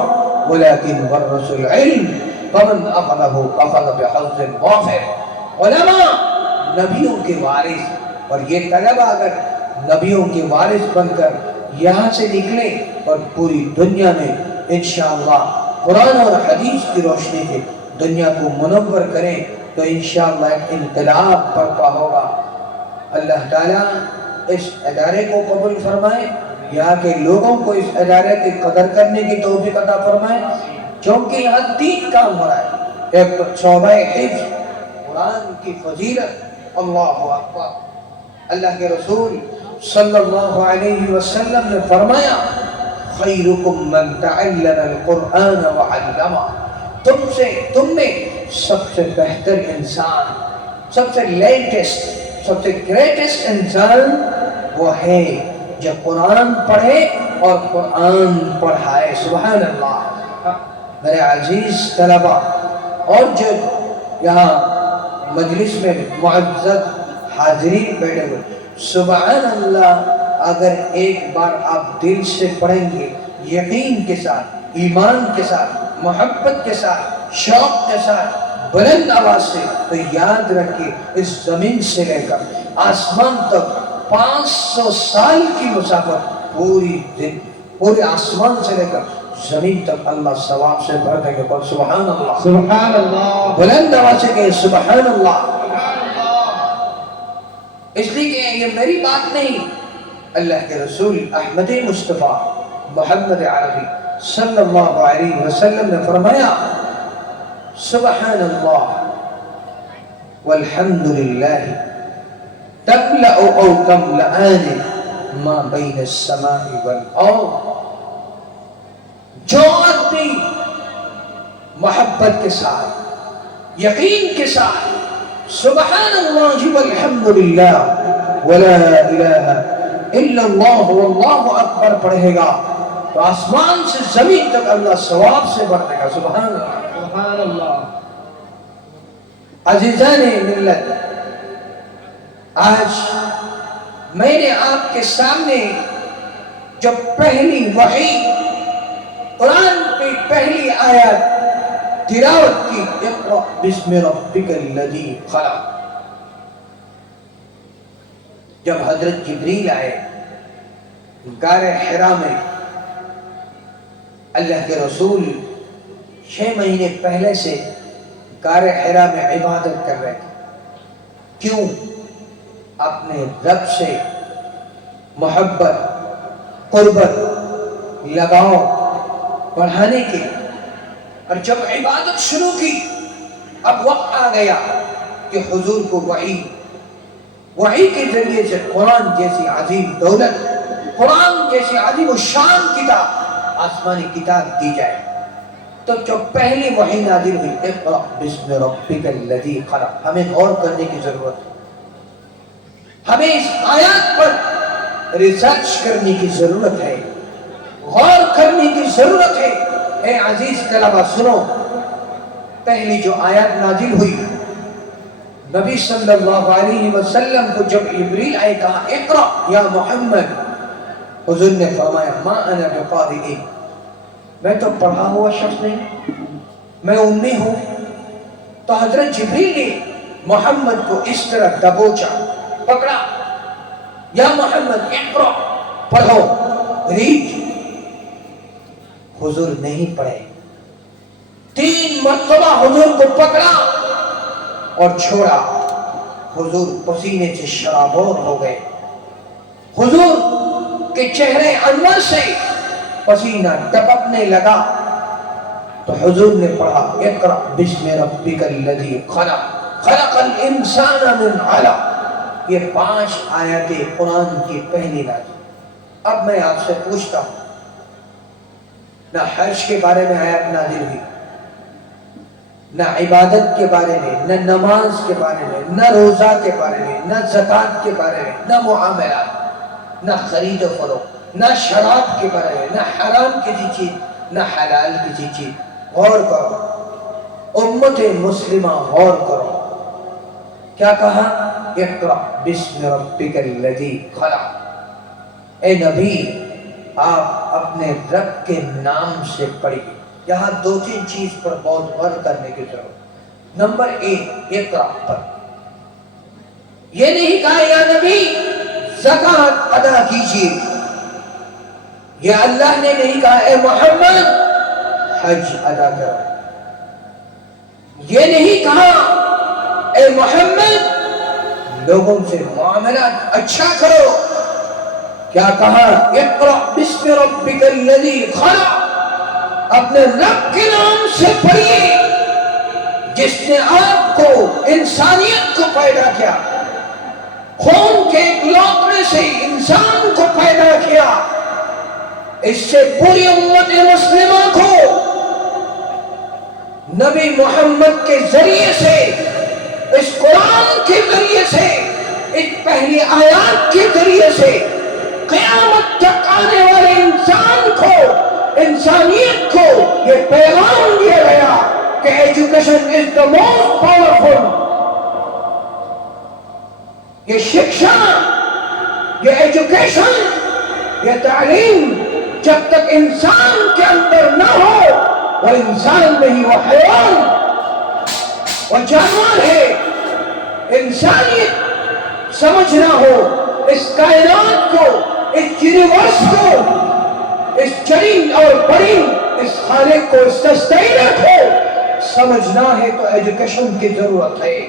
ولكن ورثوا العلم فمن اخذه اخذ بحظ وافر. علماء نبیوں کے وارث، اور یہ طلبہ اگر نبیوں کے وارث بن کر یہاں سے نکلے اور پوری دنیا میں انشاءاللہ قرآن اور حدیث کی روشنی سے دنیا کو منور کریں تو انشاءاللہ ایک انقلاب برپا ہوگا. اللہ تعالیٰ اس ادارے کو قبول فرمائے، یہاں کے لوگوں کو اس ادارے کی قدر کرنے کی توفیق عطا فرمائے، کیونکہ یہاں تین کام ہو رہا ہے. ایک شعبہ حفظ قرآن کی فضیلت. اللہ اکبر. اللہ کے رسول صلی اللہ علیہ وسلم نے فرمایا خیرکم من تعلم القرآن وعلمہ. تم میں سب سے بہتر انسان، سب سے لیٹسٹ، سب سے گریٹسٹ انسان وہ ہے جو قرآن پڑھے اور قرآن پڑھائے. سبحان اللہ. میرے عزیز طلبہ اور جو یہاں مجلس میں معزز حاضرین بیٹھے ہوئے، سبحان اللہ، اگر ایک بار آپ دل سے پڑھیں گے، یقین کے ساتھ، ایمان کے ساتھ، محبت کے ساتھ، شوق کے ساتھ، بلند آواز سے، تو یاد رکھیے اس زمین سے لے کر آسمان تک 500 سال کی مسافت پورے آسمان سے لے کر زمین تک اللہ ثواب سے بھر دیں گے. سبحان اللہ. سبحان اللہ. بلند آواز سے کہیں سبحان اللہ. اس لیے کہ یہ میری بات نہیں، اللہ کے رسول احمد مصطفیٰ محمد عربی صلی اللہ علیہ وسلم نے فرمایا سبحان اللہ والحمد للہ تملأ او تملأان ما بین السماء والارض. جو آدمی محبت کے ساتھ، یقین کے ساتھ سبحان اللہ والحمد للہ ولا الہ الا اللہ واللہ اکبر پڑھے گا تو آسمان سے زمین تک اللہ ثواب سے بھر دے گا. سبحان اللہ. سبحان اللہ. عزیزان ملت، آج میں نے آپ کے سامنے جو پہلی وحی قرآن کی پہلی آیت تلاوت کی، اقرأ بسم ربک الذی خلق، جب حضرت جبریل آئے غار حرا میں، اللہ کے رسول 6 مہینے پہلے سے غار حرا میں عبادت کر رہے تھے. کیوں؟ اپنے رب سے محبت، قربت، لگاؤ بڑھانے کے. اور جب عبادت شروع کی، اب وقت آ گیا کہ حضور کو وحی کے ذریعے سے قرآن جیسی عظیم دولت، قرآن جیسی عظیم الشان کتاب، آسمانی کتاب دی جائے. تو جو پہلی وحی نازل ہوئی اقرأ بسم ربک الذی خلق، ہمیں غور کرنے کی ضرورت ہے. ہمیں اس آیات پر ریسرچ کرنے کی ضرورت ہے، غور کرنے کی ضرورت ہے. اے عزیز طلبہ سنو، پہلی جو آیات نازل ہوئی، نبی صلی اللہ علیہ وسلم کو جب جبریل آئے کہا اقرأ یا محمد، حضور نے فرمایا ما انا بقارئ، میں تو پڑھا ہوا شخص نہیں، میں امی ہوں. تو حضرت جبریل نے محمد کو اس طرح دبوچا، پکڑا، یا محمد اقرأ، پڑھو، ریڈ. حضور نہیں پڑھے، मरतबा हुजूर को पकड़ा और छोड़ा, हुजूर पसीने से शराबोर हो गए। हुजूर के चेहरे अनवर से पसीना टपकने लगा। तो हुजूर ने पढ़ा, इक़रा बिस्मि रब्बिकल लज़ी खलक़, खलक़ल इंसाना मिन अलक़। ये 5 आयतें कुरान की पहली नाज़िल। अब मैं आपसे पूछता हूँ, ना हज के बारे में आयत नाज़िल हुई, ना इबादत के बारे में, न नमाज के बारे में, न रोजा के बारे में, न ज़कात के बारे में, न मुआमलात, न खरीद व फरोख्त, न शराब के बारे में, न हराम किसी चीज, न हलाल किसी चीज। गौर करो उम्मत मुस्लिमा, गौर करो। क्या कहा? इक़रा बिस्मि रब्बिकल लज़ी खलक़। ए नबी, आप अपने रब के नाम से पढ़िए। यहाँ 2-3 चीज पर बहुत गौर करने की जरूरत। नंबर 1, इक़रा पर ये नहीं कहा या नबी ज़कात अदा कीजिए, ये अल्लाह ने नहीं कहा ए मोहम्मद हज अदा करो, ये नहीं कहा ए मोहम्मद लोगों से मुआमलात अच्छा करो। क्या कहा? इक़रा बिस्मि रब्बिकल लज़ी खलक़। अपने रब के नाम से पढ़िए जिसने आपको, इंसानियत को पैदा किया, खून के एक लोकड़े से इंसान को पैदा किया। इससे पूरी उम्मत मुस्लिमा को नबी मोहम्मद के जरिए से, इस कुरान के जरिए से, इस पहली आयत के जरिए से क़यामत तक आने वाले इंसान को, इंसानियत को ये पैगाम दिया गया कि education is the most powerful. ये शिक्षा, ये एजुकेशन, ये तालीम जब तक इंसान के अंदर ना हो, वो इंसान नहीं, वो हैवान, वो जानवर है। इंसानियत समझना हो, इस कायनात को, इस यूनिवर्स को, इस जरीन और बरीन, इस खालिक को, इस सस्टेनर को समझना है तो एजुकेशन की जरूरत है,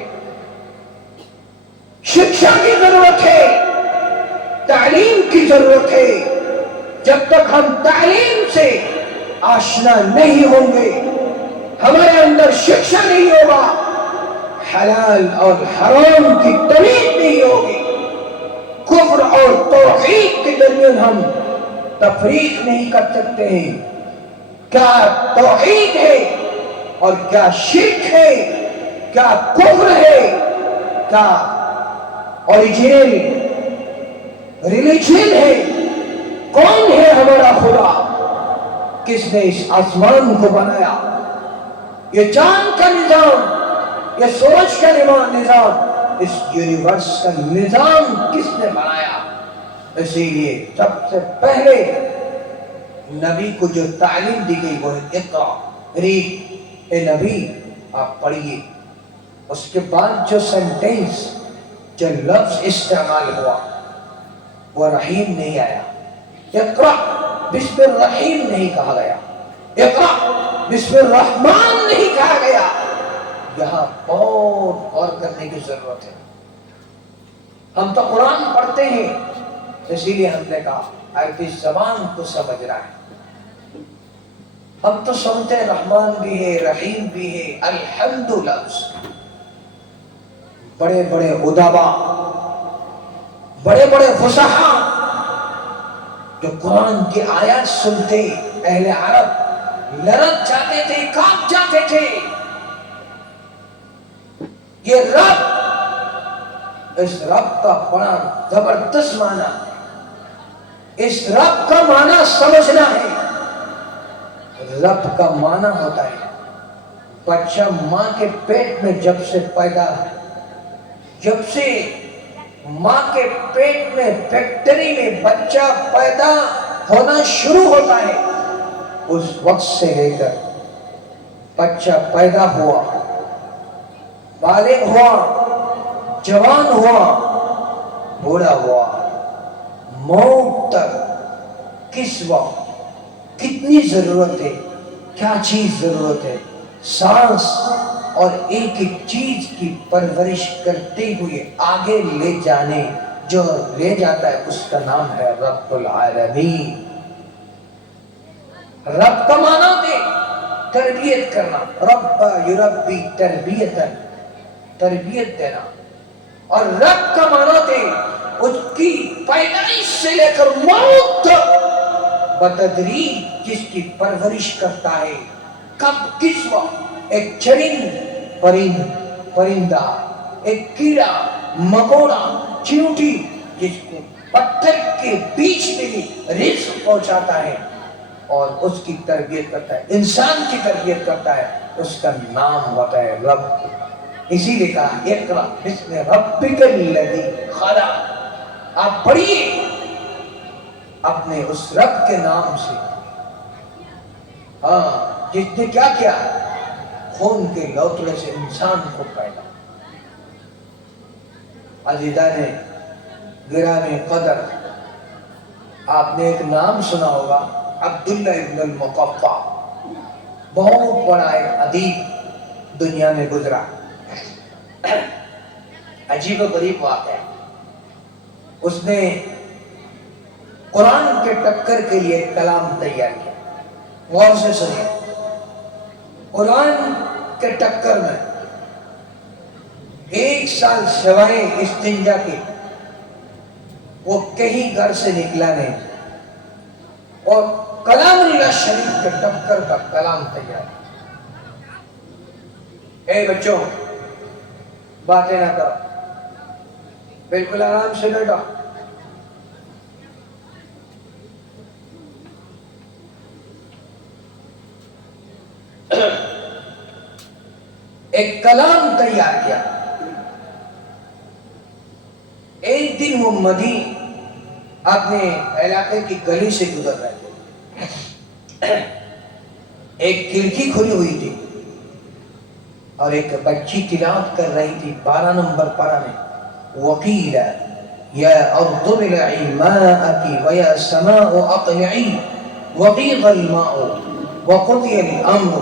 शिक्षा की जरूरत है, तालीम की जरूरत है। जब तक हम तालीम से आशना नहीं होंगे, हमारे अंदर शिक्षा नहीं होगा, हलाल और हराम की तमीज नहीं होगी, कुफ्र और तौहीद के दरमियान हम तफरीक नहीं कर सकते हैं। क्या तौहीद है और क्या शिर्क है, क्या कुफ्र है, क्या ओरिजिनल रिलीजन है, कौन है हमारा खुदा, किसने इस आसमान को बनाया, ये चांद का निजाम, ये सूरज का निजाम, इस यूनिवर्स का निजाम किसने बनाया। इसीलिए सबसे पहले नबी को जो तालीम दी गई वो है इक़रा, रीड। ए नबी आप पढ़िए। उसके बाद जो सेंटेंस, जो लफ्ज इस्तेमाल हुआ वो रहीम नहीं आया। इक़रा बिस्मिर रहीम नहीं कहा गया, इक़रा बिस्मिर रहमान नहीं कहा गया। यहाँ बहुत गौर करने की जरूरत है। हम तो कुरान पढ़ते हैं, इसीलिए हमने कहा अरबी ज़बान को समझना है। हम तो सुनते हैं रहमान भी है, रहीम भी है, अल्हम्दुलिल्लाह। बड़े बड़े उदाबा, बड़े बड़े फुसहा जो कुरान की आयत सुनते अहले अरब लरज़ जाते थे, कांप जाते थे। ये रब, इस रब का बड़ा जबरदस्त माना, इस रब का माना समझना है। रब का माना होता है बच्चा माँ के पेट में जब से पैदा, जब से माँ के पेट में फैक्ट्री में बच्चा पैदा होना शुरू होता है, उस वक्त से लेकर बच्चा पैदा हुआ, बालिग हुआ, जवान हुआ, बूढ़ा हुआ, मौत तक किस वक्त कितनी जरूरत है, क्या चीज जरूरत है, सांस और एक एक चीज की परवरिश करते हुए आगे ले जाने जो ले जाता है उसका नाम है रब्बुल आलमीन। रब का माना दे तरबियत करना, रब्बा युरब्बी तरबियतन, तरबियत देना। और रब का माना दे उसकी पैदाइश से लेकर मौत तक बतदरीज जिसकी परवरिश करता है। कब किस वक्त एक चरिंद परिंदा, एक कीड़ा मकोड़ा चींटी जिसको पत्थर के बीच में भी रिस्क पहुंचाता है और उसकी तरबियत करता है, इंसान की तरबियत करता है, उसका नाम होता है रब। इसीलिए कहा इक़रा बिस्मि रब्बिकल्लज़ी खलक़। आप पढ़िए अपने उस रब के नाम से, हाँ, जिसने क्या किया, खून के लौतरे से इंसान को पैदा। अज़ीज़ाने गिरामी क़दर, आपने एक नाम सुना होगा अब्दुल्ला इब्न अल-मुक़फ़्फ़ा, बहुत बड़ा एक अदीब दुनिया में गुजरा। अजीब गरीब वाक़या, उसने कुरान के टक्कर के लिए कलाम तैयार किया। गौर से सुनिए, कुरान के टक्कर में 1 साल सिवाय इस्तिंजा के वो कहीं घर से निकला नहीं और कलामुल्लाह शरीफ के टक्कर का कलाम तैयार। ए बच्चों, बातें ना करो, बिल्कुल आराम से बैठो। एक कलाम तैयार किया। एक दिन वो मदी अपने इलाके की गली से गुजर रहे, एक खिड़की खुली हुई थी और एक बच्ची तिलावत कर रही थी 12 नंबर पारा में, वकील या अर्दु बिलई माअकी व या समाउ अक़लिई वक़ीक़ल माउ वक़ुदियल अम्र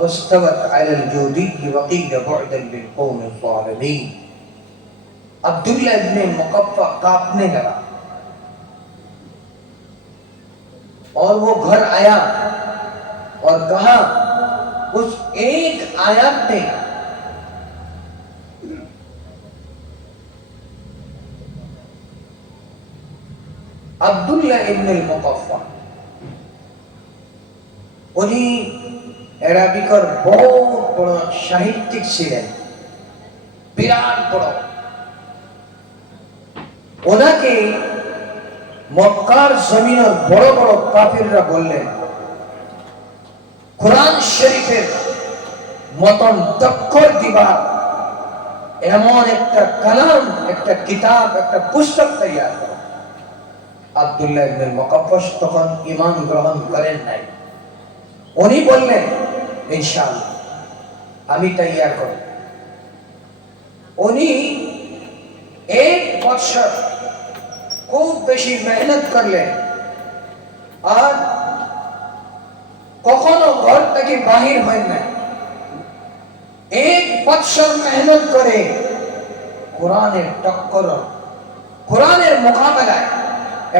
वस्तवत अलल जूदी वक़ील बुअदन लिलक़ौमिज़ ज़ालिमीन। अब्दुल्ला इब्न मुक़फ़्फ़ा कांपने लगा और वो घर आया और कहा उस एक आयत में अब्दुल्ला इब्न अल-मुक़फ़्फ़ा उन्हीं अरबिकर बहुत बड़ा साहित्यिक ছিলেন, বিরাট বড়। ওনাকে মক্কার জমিনের বড় বড় কাফিররা বললেন কোরআন শরীফের মতন টক্কর দিবা এমন একটা কালাম, একটা কিতাব, একটা পুস্তক তৈরি করো। আব্দুল্লাহ ইবনে মুকাফফাস তখন ঈমান গ্রহণ করেন নাই। উনি বললেন ইনশাআল্লাহ আমি তৈরি করব। উনি 1 বছর খুব বেশি মেহনত করলেন আর কখনো ঘর থেকে বাহির হন না। 1 বছর মেহনত করে কোরআনের টক্কর, কোরআনের মোকাবেলায়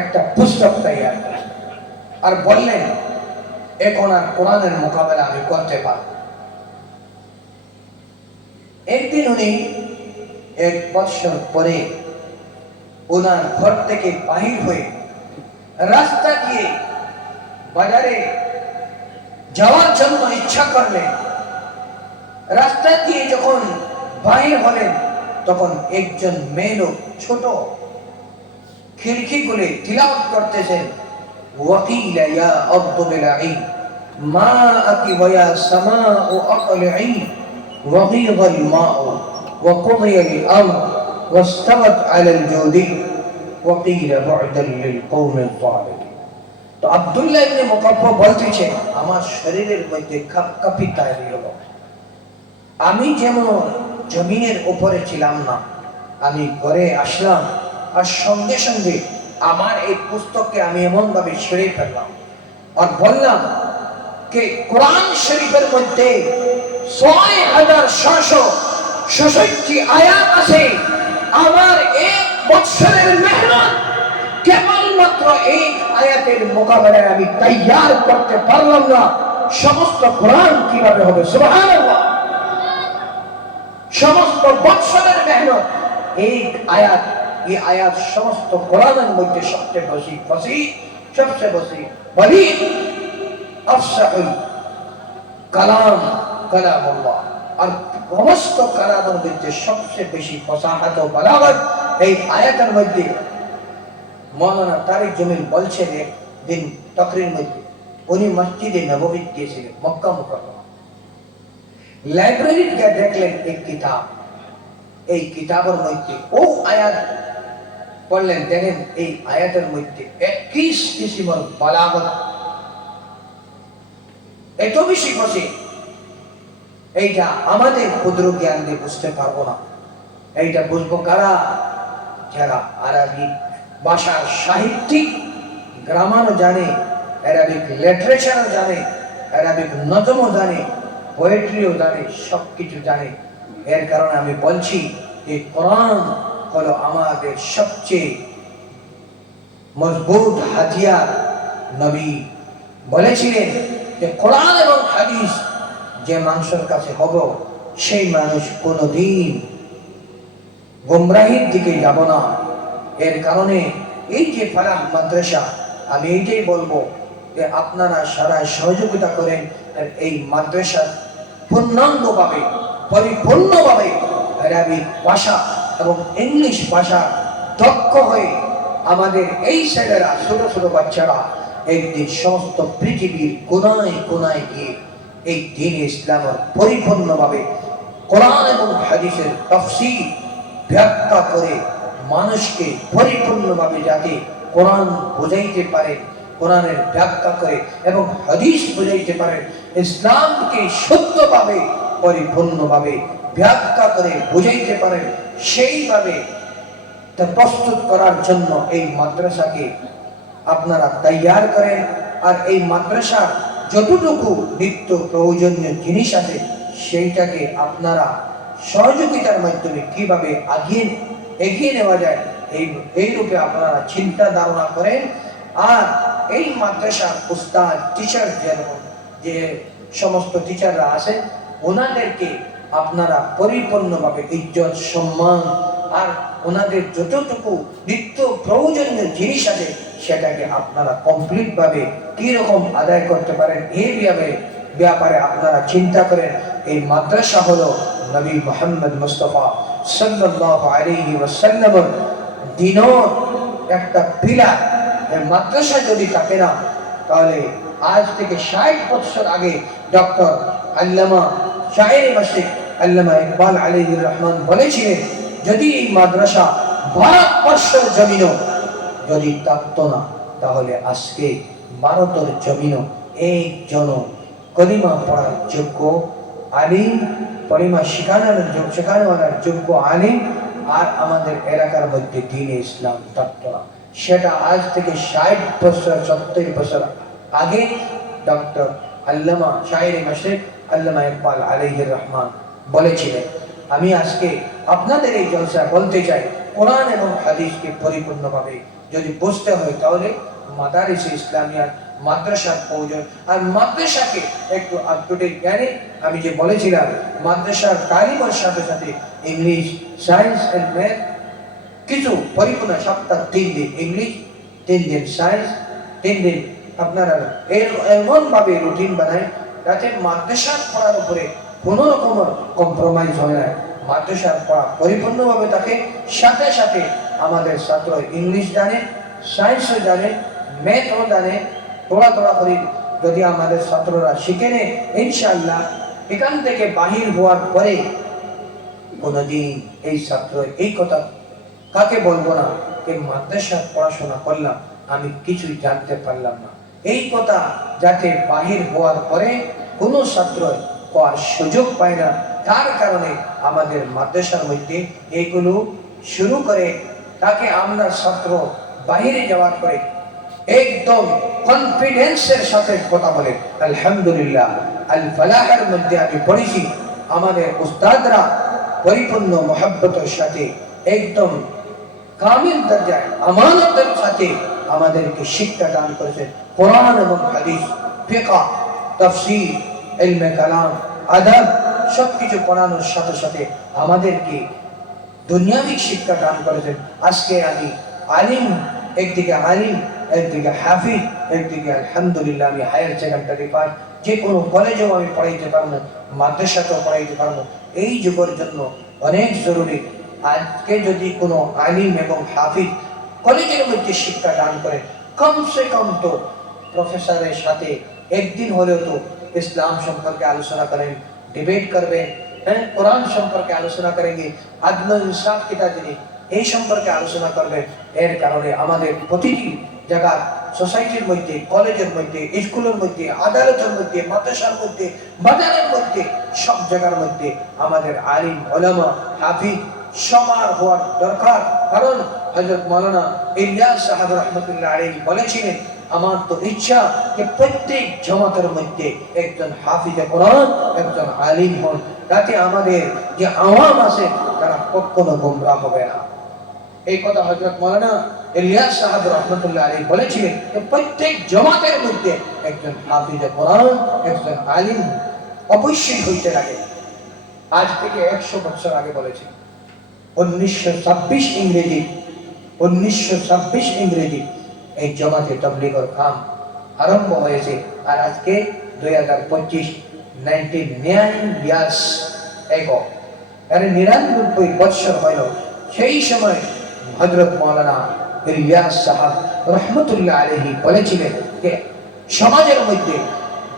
একটা পুস্তক তৈরি করেন আর বললেন এখন আর কোরআনের মোকাবেলা আমি করতে পারব। একদিন উনি 1 বছর পরে ওনার ঘর থেকে বাহির হয়ে রাস্তা দিয়ে বাজারে যাওয়ার জন্য ইচ্ছা করলেন। রাস্তা দিয়ে যখন বাহির হলেন তখন একজন মেয়ে লোক ছোট খিড়কি খুলে তিলাওয়াত করতেছেন ওয়াকিলা ইয়া আরদু বিলঈ মাআকি ওয়া ইয়া সামাউ আqli'i ওয়াগীযাল মাউ ওয়া কুদিয়াল আমর ওয়াস্তাওয়াত আলাল জুদি ওয়াকিলা বু'দান লিল কওমিজ যালিমিন। তো আব্দুল্লাহ ইবনে মুকাফফা বলতেছেন আমার শরীরের মধ্যে কাঁপকাঁপি তৈরি হলো। আমি যেমন জমিনের উপরে ছিলাম না, আমি ঘরে আসলাম আর সঙ্গে সঙ্গে আমার এই পুস্তককে আমি এমন ভাবে সরিয়ে ফেললাম আর বললাম कि कुरान शरीफের মধ্যে 6,666 আয়াত আছে। আমার 1 বছরের মেহনত কেবলমাত্র এই আয়াতের মোকাবেলায় আমি তৈয়ার করতে পারলাম না। সমস্ত কোরআন কিভাবে হবে? সুবহানাল্লাহ। সমস্ত বছরের মেহনত এই আয়াত সমস্ত কোরআনের মধ্যে সবচেয়ে বেশি বলিদ আফসাহুল কালামুল্লাহ। আর সমস্ত কালামের মধ্যে সবচেয়ে বেশি ফাসাহাত ও বালাগত এই আয়াতের মধ্যে। মৌলানা তারিক জমিল বলছেন একদিন তাকরীর মধ্যে, উনি মসজিদে নববী গিয়েছিলেন মক্কা মুকাররমা। লাইব্রেরি গিয়ে দেখলেন এক কিতাব, এই কিতাবের মধ্যে ও আয়াত পড়লেন, দেখেন এই আয়াতের মধ্যে 21 কিসিমের বালাগত, এত বেশি বসে এইটা আমাদের ক্ষুদ্র জ্ঞান দিয়ে বুঝতে পারবো না। এইটা বুঝবো কারা? যারা আরবি ভাষার সাহিত্যিক, গ্রামারও জানে, অ্যারাবিক লিটারেচারও জানে, অ্যারাবিক নজমও জানে, পোয়েট্রিও জানে, সবকিছু জানে। এর কারণে আমি বলছি এই কোরআন হলো আমাদের সবচেয়ে মজবুত হাতিয়ার। নবী বলেছিলেন যে কোরআন এবং হাদিস যে মানুষের কাছে হবে, সেই মানুষ কোনোদিন গুমরাহির দিকে যাব না। এর কারণে এই যে ফালাহ মাদ্রাসা, আমি এইটাই বলবো যে আপনারা সারা সহযোগিতা করেন এই মাদ্রাসা পূর্ণাঙ্গভাবে পরিপূর্ণভাবে আরবি ভাষা এবং ইংলিশ ভাষা দক্ষ হয়ে আমাদের এই ছেলেরা, ছোট ছোট বাচ্চারা একদিন সমস্ত পৃথিবীর কোনায় কোনায় গিয়ে এই দ্বীন ইসলামের পরিপূর্ণভাবে কোরআন এবং হাদিসের তাফসীর ব্যাখ্যা করে মানুষকে পরিপূর্ণভাবে যাতে কোরআন বোঝাইতে পারে, কোরআনের ব্যাখ্যা করে এবং হাদিস বোঝাইতে পারেন, ইসলামকে সত্যভাবে পরিপূর্ণভাবে ব্যাখ্যা করে বোঝাইতে পারেন, সেইভাবে তা প্রস্তুত করার জন্য এই মাদ্রাসাকে আপনারা তৈয়ার করেন। আর এই মাদ্রাসার যতটুকু নিত্য প্রয়োজনীয় জিনিস আছে সেইটাকে আপনারা সহযোগিতার মাধ্যমে কিভাবে এগিয়ে নেওয়া যায় এই রূপে আপনারা চিন্তা ধারণা করেন। আর এই মাদ্রাসার উস্তাদ টিচার যে সমস্ত টিচাররা আছেন, ওনাদেরকে আপনারা পরিপূর্ণভাবে ইজ্জত সম্মান আর ওনাদের যতটুকু নিত্য প্রয়োজনীয় জিনিস আছে সেটাকে আপনারা কমপ্লিট ভাবে কিরকম আদায় করতে পারেন এই ব্যাপারে আপনারা চিন্তা করেন। এই মাদ্রাসা হলো নবী মুহাম্মদ মুস্তাফা সাল্লাল্লাহু আলাইহি ওয়াসাল্লামের দ্বীনের একটা পিলার। এই মাদ্রাসা যদি থাকে না, তাহলে আজ থেকে 60 বছর আগে ডক্টর আল্লামা শায়ের মাসিক আল্লামা ইকবাল আলাইহির রহমান বলেছিলেন, যদি এই মাদ্রাসা ভারতবর্ষের জমিনও যদি থাকতো না, তাহলে আজকে ভারতের জমিনও একজন কলিমা পড়ার যোগ্য আলিম, কলিমা শেখানোর যোগ্য আলিম আর আমাদের এলাকার মধ্যে দ্বীন ইসলাম থাকতো না। সেটা আজ থেকে 60 বছর 70 বছর আগে ডক্টর আল্লামা শায়ের মাসিক আল্লামা ইকবাল আলাইহির রহমান বলেছিলেন। আমি আজকে আপনাদের এই জলসা বলতে চাই, কোরআন এবং হাদিসকে পরিপূর্ণভাবে যদি বুঝতে হয় তাহলে মাদারিস ইসলামিয়া মাদ্রাসার প্রয়োজন। আর মাদ্রাসাকে একটু আপ টু ডেট জ্ঞানে আমি যে বলেছিলাম, মাদ্রাসার তালিমের সাথে সাথে ইংলিশ, সায়েন্স এন্ড ম্যাথ কিছু পরিপূর্ণ সপ্তাহ 3 দিন ইংলিশ, 3 দিন সায়েন্স, 3 দিন আপনারা এমনভাবে রুটিন বানায় যাতে মাদ্রাসার পড়ার উপরে কোনো রকম কম্প্রোমাইজ হয় না। মাদ্রাসার পড়া পরিপূর্ণভাবে থাকে, সাথে সাথে আমাদের ছাত্র ইংলিশ জানে, সায়েন্সও জানে, ম্যাথও জানে। থোড়া করে যদি আমাদের ছাত্ররা শিখে নেয়, ইনশাআল্লাহ এখান থেকে বাহির হওয়ার পরে কোনোদিন এই ছাত্র এই কথা কাকে বলবো না যে মাদ্রাসার পড়াশোনা করলাম আমি কিছুই জানতে পারলাম না। এই কথা যাতে বাহির হওয়ার পরে কোনো ছাত্র হওয়ার সুযোগ পায় না, তার কারণে আমাদের মাদ্রাসার মধ্যে এইগুলো শুরু করে তাকে আমরা ছাত্র বাহিরে যাওয়ার পরে একদম কনফিডেন্সের সাথে কথা বলে আলহামদুলিল্লাহ আল ফালাহের মধ্যে আমি পড়েছি আমাদের উস্তাদরা পরিপূর্ণ মহব্বতের সাথে একদম কামিল দরজায় আমানতের সাথে আমাদেরকে শিক্ষা দান করেছেন। কোরআন এবং হাদিস, ফিকহ, তাফসীর, ইলমে কালাম, আদব সবকিছু পড়ানোর সাথে সাথে আমাদেরকে দুনিয়াবি শিক্ষা দান করেছেন। আজকে আমি আলিম, একদিকে আলিম, একদিকে হাফিজ, একদিকে আলহামদুলিল্লাহ আমি হায়ার সেকেন্ডারি পাস, যে কোনো কলেজেও আমি পড়াইতে পারবো, মাদ্রাসাতেও পড়াইতে পারবো। এই যুগের জন্য অনেক জরুরি। আজকে যদি কোনো আলিম এবং হাফিজ কলেজের মধ্যে শিক্ষা দান করেন, কমসে কম তো প্রফেসরের সাথে একদিন হলেও তো ইসলাম সম্পর্কে আলোচনা করেন, ডিবেট করবেন, কোরআন সম্পর্কে আলোচনা করেंगे, আদল ইনসাফ কিতা জিনিস এই সম্পর্কে আলোচনা করবেন। এর কারণে আমাদের প্রতিটি জায়গা, সোসাইটির মধ্যে, কলেজের মধ্যে, স্কুলের মধ্যে, আদালতের মধ্যে, মাদ্রাসার মধ্যে, বাজারের মধ্যে, সব জায়গার মধ্যে আমাদের আলিম, উলামা, হাফিজ সবার হওয়ার দরকার। কারণ হযরত মাওলানা ইলিয়াস সাহেব রাহমাতুল্লাহ আলাইহি বলেছিলেন, আমার তো ইচ্ছা যে প্রত্যেক জামাতের মধ্যে একজন হাফিজে কোরআন, একজন আলিম হন, তাতে আমাদের যে আওয়াম আছে তারা কখনো গোমরাহ হবে না। এই কথা হযরত মাওলানা ইলিয়াস সাহেব রাহমাতুল্লাহ আলাইহি বলেছিলেন যে প্রত্যেক জামাতের মধ্যে একজন হাফিজে কোরআন, একজন আলিম অবশ্যই হইতে লাগে। আজ থেকে 100 বছর আগে বলেছি, 1926 ইংরেজি এই জামাতে তাবলীগের কাম আরম্ভ হয়েছে। আর আজকে 2025 99 ইয়ার্স এগো, মানে 99 বছর হলো। সেই সময় হযরত মাওলানা ইলিয়াস সাহেব রাহমাতুল্লাহ আলাইহি বলেছিলেন যে সমাজের মধ্যে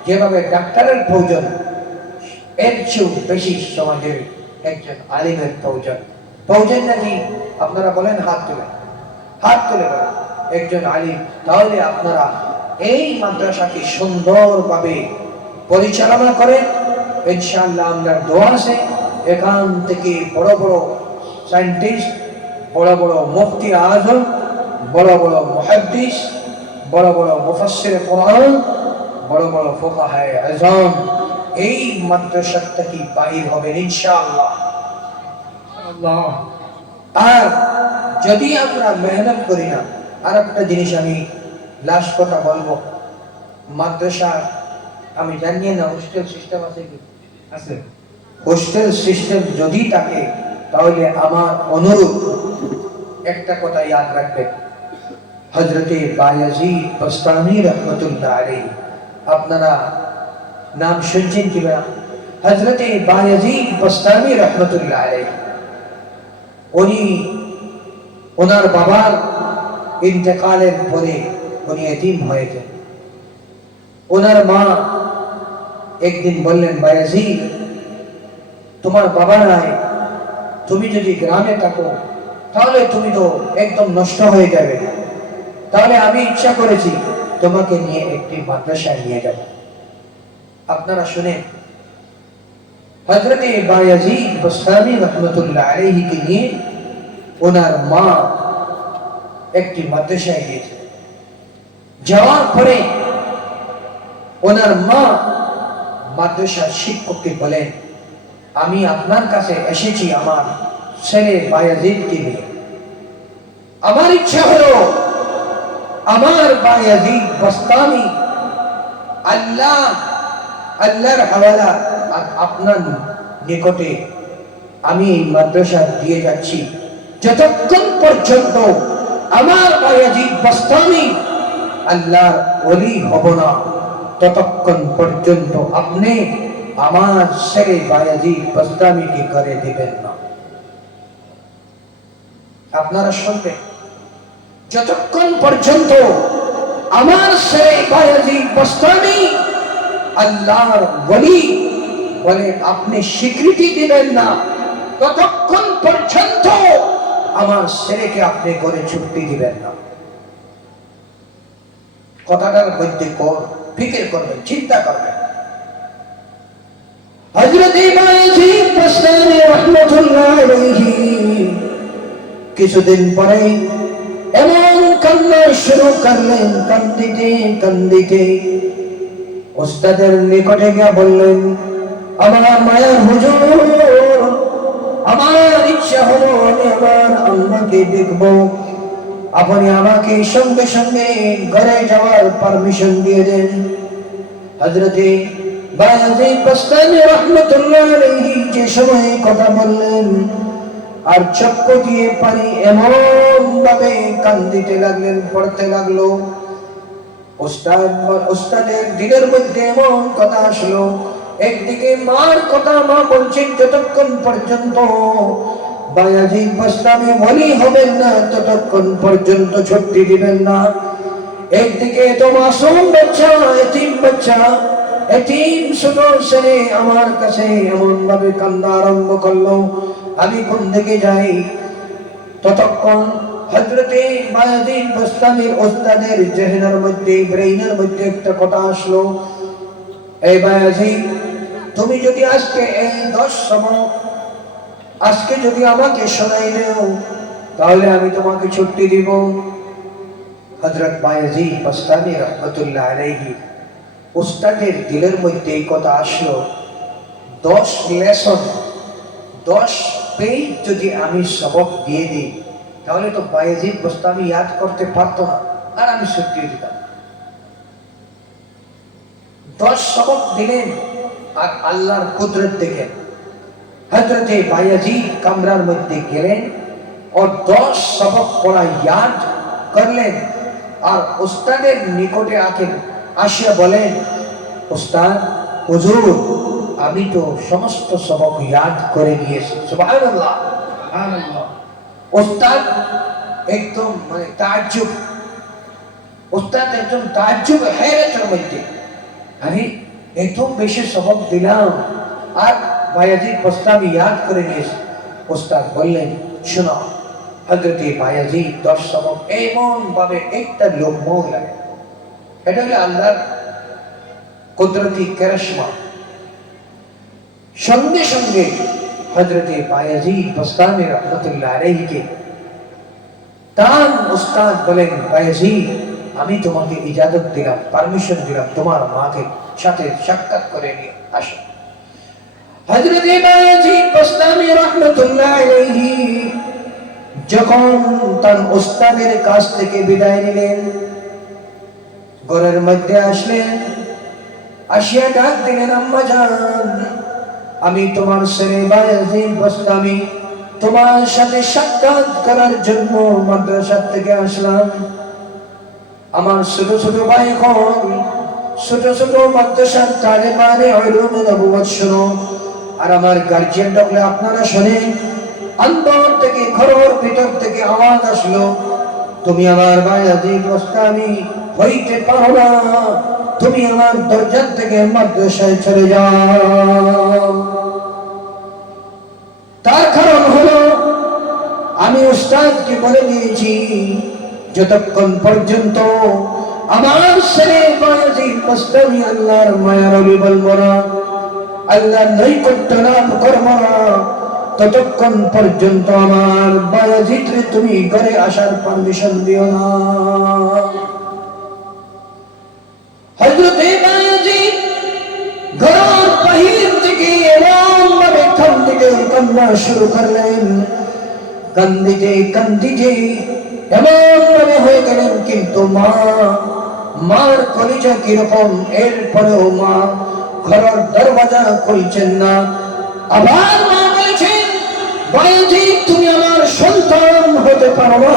যেভাবে ডাক্তারের প্রয়োজন, এর চেয়েও বেশি সমাজের একজন আলিমের প্রয়োজন। প্রয়োজন নাকি? আপনারা বলেন, হাত তুলে বলেন একজন আলিম। তাহলে আপনারা এই মাদ্রাসাকে সুন্দরভাবে পরিচালনা করেন, ইনশাআল্লাহ আপনার দোয়া আছে। এখান থেকে বড় বড় সায়েন্টিস্ট, বড় বড় মুফতি আজম, বড় বড় মুহাদ্দিস, বড় বড় মুফাসসির কোরআন, বড় বড় ফুকাহায়ে আযম এই মাদ্রাসা থেকে বাহির হবেন ইনশাআল্লাহ। আর যদি আমরা মেহনত করি না, আর একটা জিনিস আমি লাস্ট কথা বলবো, মাদ্রাসা আমি জানি না হোস্টেল সিস্টেম আছে কি, আছে হোস্টেল সিস্টেম যদি থাকে তাহলে আমার অনুরোধ একটা কথা ইয়াদ রাখবেন, হযরতে বায়াজিদ বাস্তামি রাহমাতুল্লাহ আলাইহি, আপনারা নাম শুনছেন কি না? হযরতে বায়াজিদ বাস্তামি রাহমাতুল্লাহ আলাইহি উনি ওনার বাবার ইন্তেকালের পরে উনি এতিম হয়েছেন। ওনার মা একদিন বললেন, বায়াজিদ তোমার বাবা নাই, তুমি যদি গ্রামে থাকো তাহলে তুমি তো একদম নষ্ট হয়ে যাবে, তাহলে আমি ইচ্ছা করেছি তোমাকে নিয়ে একটি মাদ্রাসায় নিয়ে যাব। আপনারা শুনেন, হযরতে বায়াজিদ বাস্তামি রাহমাতুল্লাহ আলাইহি কে নিয়ে ওনার মা একটি মাদ্রাসায় গিয়েছে। যাওয়ার পরে ওনার মা মাদ্রাসার শিক্ষককে বলেন, আমি আপনার কাছে এসেছি আমার ছেলে বায়াজিদকে নিয়ে। আমার ইচ্ছা হলো আমার বায়াজিদ বাস্তামি আল্লাহর হাওয়ালা আর আপনার নিকটে আমি এই মাদ্রাসা দিয়ে যাচ্ছি, যতক্ষণ পর্যন্ত আমার বায়াজিদ বাস্তামি আল্লাহর ওলি হব না, ততক্ষণ পর্যন্ত আপনি আমার ছেলে বায়াজিদ বাস্তামিকে করে দিবেন না। আপনারা শুনবেন, যতক্ষণ পর্যন্ত আমার ছেলে বায়াজিদ বাস্তামি আল্লাহর ওলি বলে আপনি স্বীকৃতি দিবেন না, ততক্ষণ পর্যন্ত আমার ছেলেকে আপনি করে ছুটি দিবেন না। কথাটার মধ্যে ফিকির করবেন, চিন্তা করবেন। হযরত বায়াজিদ বাস্তামি রাহমাতুল্লাহ আলাইহি কিছুদিন পরে এমন কান্না শুরু করলেন, কান্দিতে উস্তাদের নিকটে গিয়ে বললেন, আমার মায়ার হুজুর, আমার ইচ্ছা হলো আমি আমার আম্মাকে দেখব, আপনি আমাকে সঙ্গে সঙ্গে ঘরে যাওয়ার পারমিশন দিয়ে দেন। হযরতে বায়াজিদ বাস্তামী রাহমাতুল্লাহ আলাইহি যে সময় কথা বললেন আর চক্ষু দিয়ে পানি এমন ভাবে কান্দিতে লাগলেন, পড়তে লাগলো, উস্তাদের দিলের মধ্যে এমন কথা আসলো। একদিকে মার কথা, মা বলছেন যতক্ষণ পর্যন্ত বায়াজিদ বাস্তামী ওলি হবেন না ততক্ষণ পর্যন্ত ছুটি দিবেন না। একদিকে তো মাসুম বাচ্চা, এতিম বাচ্চা, এতিম ছোট ছেলে আমার কাছে এমন ভাবে কান্না আরম্ভ করলো, আমি কোন দিকে যাই? ততক্ষণ হযরতে বায়াজিদ বাস্তামীর উস্তাদের জেহনের মধ্যে, ব্রেইনের মধ্যে একটা কথা আসলো, এই বায়াজিদ, তুমি যদি আজকে এই 10 সবক আজকে যদি আমাকে শোনাই দাও তাহলে আমি তোমাকে ছুটি দিব। হযরত বায়াজিদ বাস্তামী রাহমাতুল্লাহ আলাইহি উস্তাদের দিলের মধ্যে এই কথা আসলো, 10 লেসন 10 পেজ যদি আমি সবক দিয়ে দিই তাহলে তো বায়াজিদ বাস্তামী ইয়াদ করতে পারতো না, আর আমি ছুটি দিতাম। 10 সবক দিলেন, আর আল্লাহর কুদরত দেখেন, হযরতে বায়াজিদ কামরার মধ্যে গেলেন और 10 सबक पढ़ा याद करलें और उस्तादेर निकटे आके आशिया बोलें, उस्ताद हुजूर अभी तो समस्त सबक याद करे निয়েছি। सुभानअल्लाह सुभानअल्लाह। उस्ताद एकदम माने ताज्जुब, उस्ताद एकदम ताज्जुब हैरতের মধ্যে, আমি এত বেশি সবক দিলাম আর বায়াজিদ বাস্তামী याद করে নিয়েছে। উস্তাদ বললেন, শোনো, হযরতে বায়াজিদ 10 সবক এমন ভাবে একটা লোকমও লাগে, এটা হলো আল্লাহর কুদরতি কারিশমা। সঙ্গে সঙ্গে হযরতে বায়াজিদ বাস্তামী রাহমাতুল্লাহ আলাইহিকে তার উস্তাদ বলেন, বায়াজিদ আমি তোমাকে ইজাজত দিলাম, পারমিশন দিলাম, তোমার মাকে সাথে সাক্ষাৎ করে নিয়ে আসো। হযরতে বায়াজিদ বাস্তামী রাহমাতুল্লাহ আলাইহি যখন তার উস্তাদের কাছ থেকে বিদায় নিলেন, ঘরের মধ্যে আসলেন, আসিয়া ডাক দিলেন, আম্মা জান, আমি তোমার ছেলে বায়াজিদ বাস্তামী তোমার সাথে সাক্ষাৎ করার জন্য মাদ্রাসা থেকে আসলাম। আমার ছোট ছোট ভাইগণ, ছোট ছোট মাদ্রাসার তালেবানে উলুমুল নবুওয়াত শোনো, আর আমার গার্জিয়ান ডাকলে আপনারা শোনেন। অন্তর থেকে, ঘরের ভিতর থেকে আওয়াজ আসলো, তুমি আমার বায়াজিদ বাস্তামী হইতে পারো না, তুমি আমার দরজা থেকে মাদ্রাসায় চলে যাও। তার কারণ হলো আমি উস্তাদকে বলে দিয়েছি যতক্ষণ পর্যন্ত আমার ছেলে বায়াজিদ বাস্তামী আল্লাহর মায়ার ওলি বলবো না, আল্লাহর নৈকট্য লাভ করবো না, ততক্ষণ পর্যন্ত আমার বায়াজিদরে তুমি ঘরে আসার পারমিশন দিও না। হযরতে বায়াজিদ ঘরের বাহির থেকে এমন ভাবে কান্না শুরু করলেন, কান্দিতে কান্দিতে এমন ভাবে হয়ে গেলেন, কিন্তু মার কলিজা কিরকম, এরপরেও মা ঘরের দরওয়াজা খুলছেন না। আবার মা বলেছেন, বায়াজিদ তুমি আমার সন্তান হতে পারো না,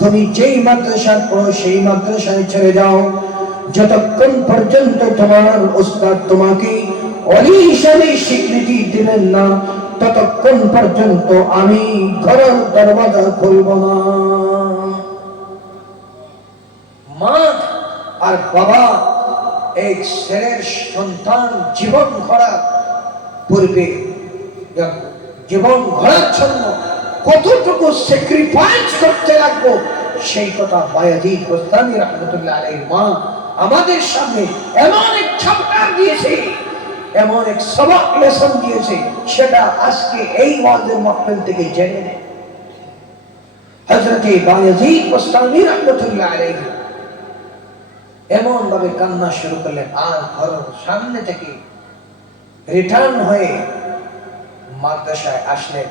তুমি যেই মাদ্রাসা পড়ো সেই মাদ্রাসায় চলে যাও, যতক্ষণ পর্যন্ত তোমার উস্তাদ তোমাকে ওলি হিসাবে স্বীকৃতি দিবেন না ততক্ষণ পর্যন্ত আমি ঘরের দরওয়াজা খুলব না। মা আর বাবা এক ছেলের সন্তান জীবন গড়ার পূর্বে, জীবন গড়ার জন্য কতটুকু স্যাক্রিফাইস করতে লাগবো সেই কথা বায়াজিদ বাস্তামী রাহমাতুল্লাহ আলাইহির মা আমাদের সামনে এমন এক চ্যাপ্টার দিয়েছে, এমন এক সবক লেসন দিয়েছে, সেটা আজকে এই ওয়াজের মাহফিল থেকে জেনে নেন। হযরতে বায়াজিদ বাস্তামী রাহমাতুল্লাহ আলাইহি এমন ভাবে কান্না শুরু করলেন, আর ঘরের সামনে থেকে রিটার্ন হয়ে মাদ্রাসায় আসলেন,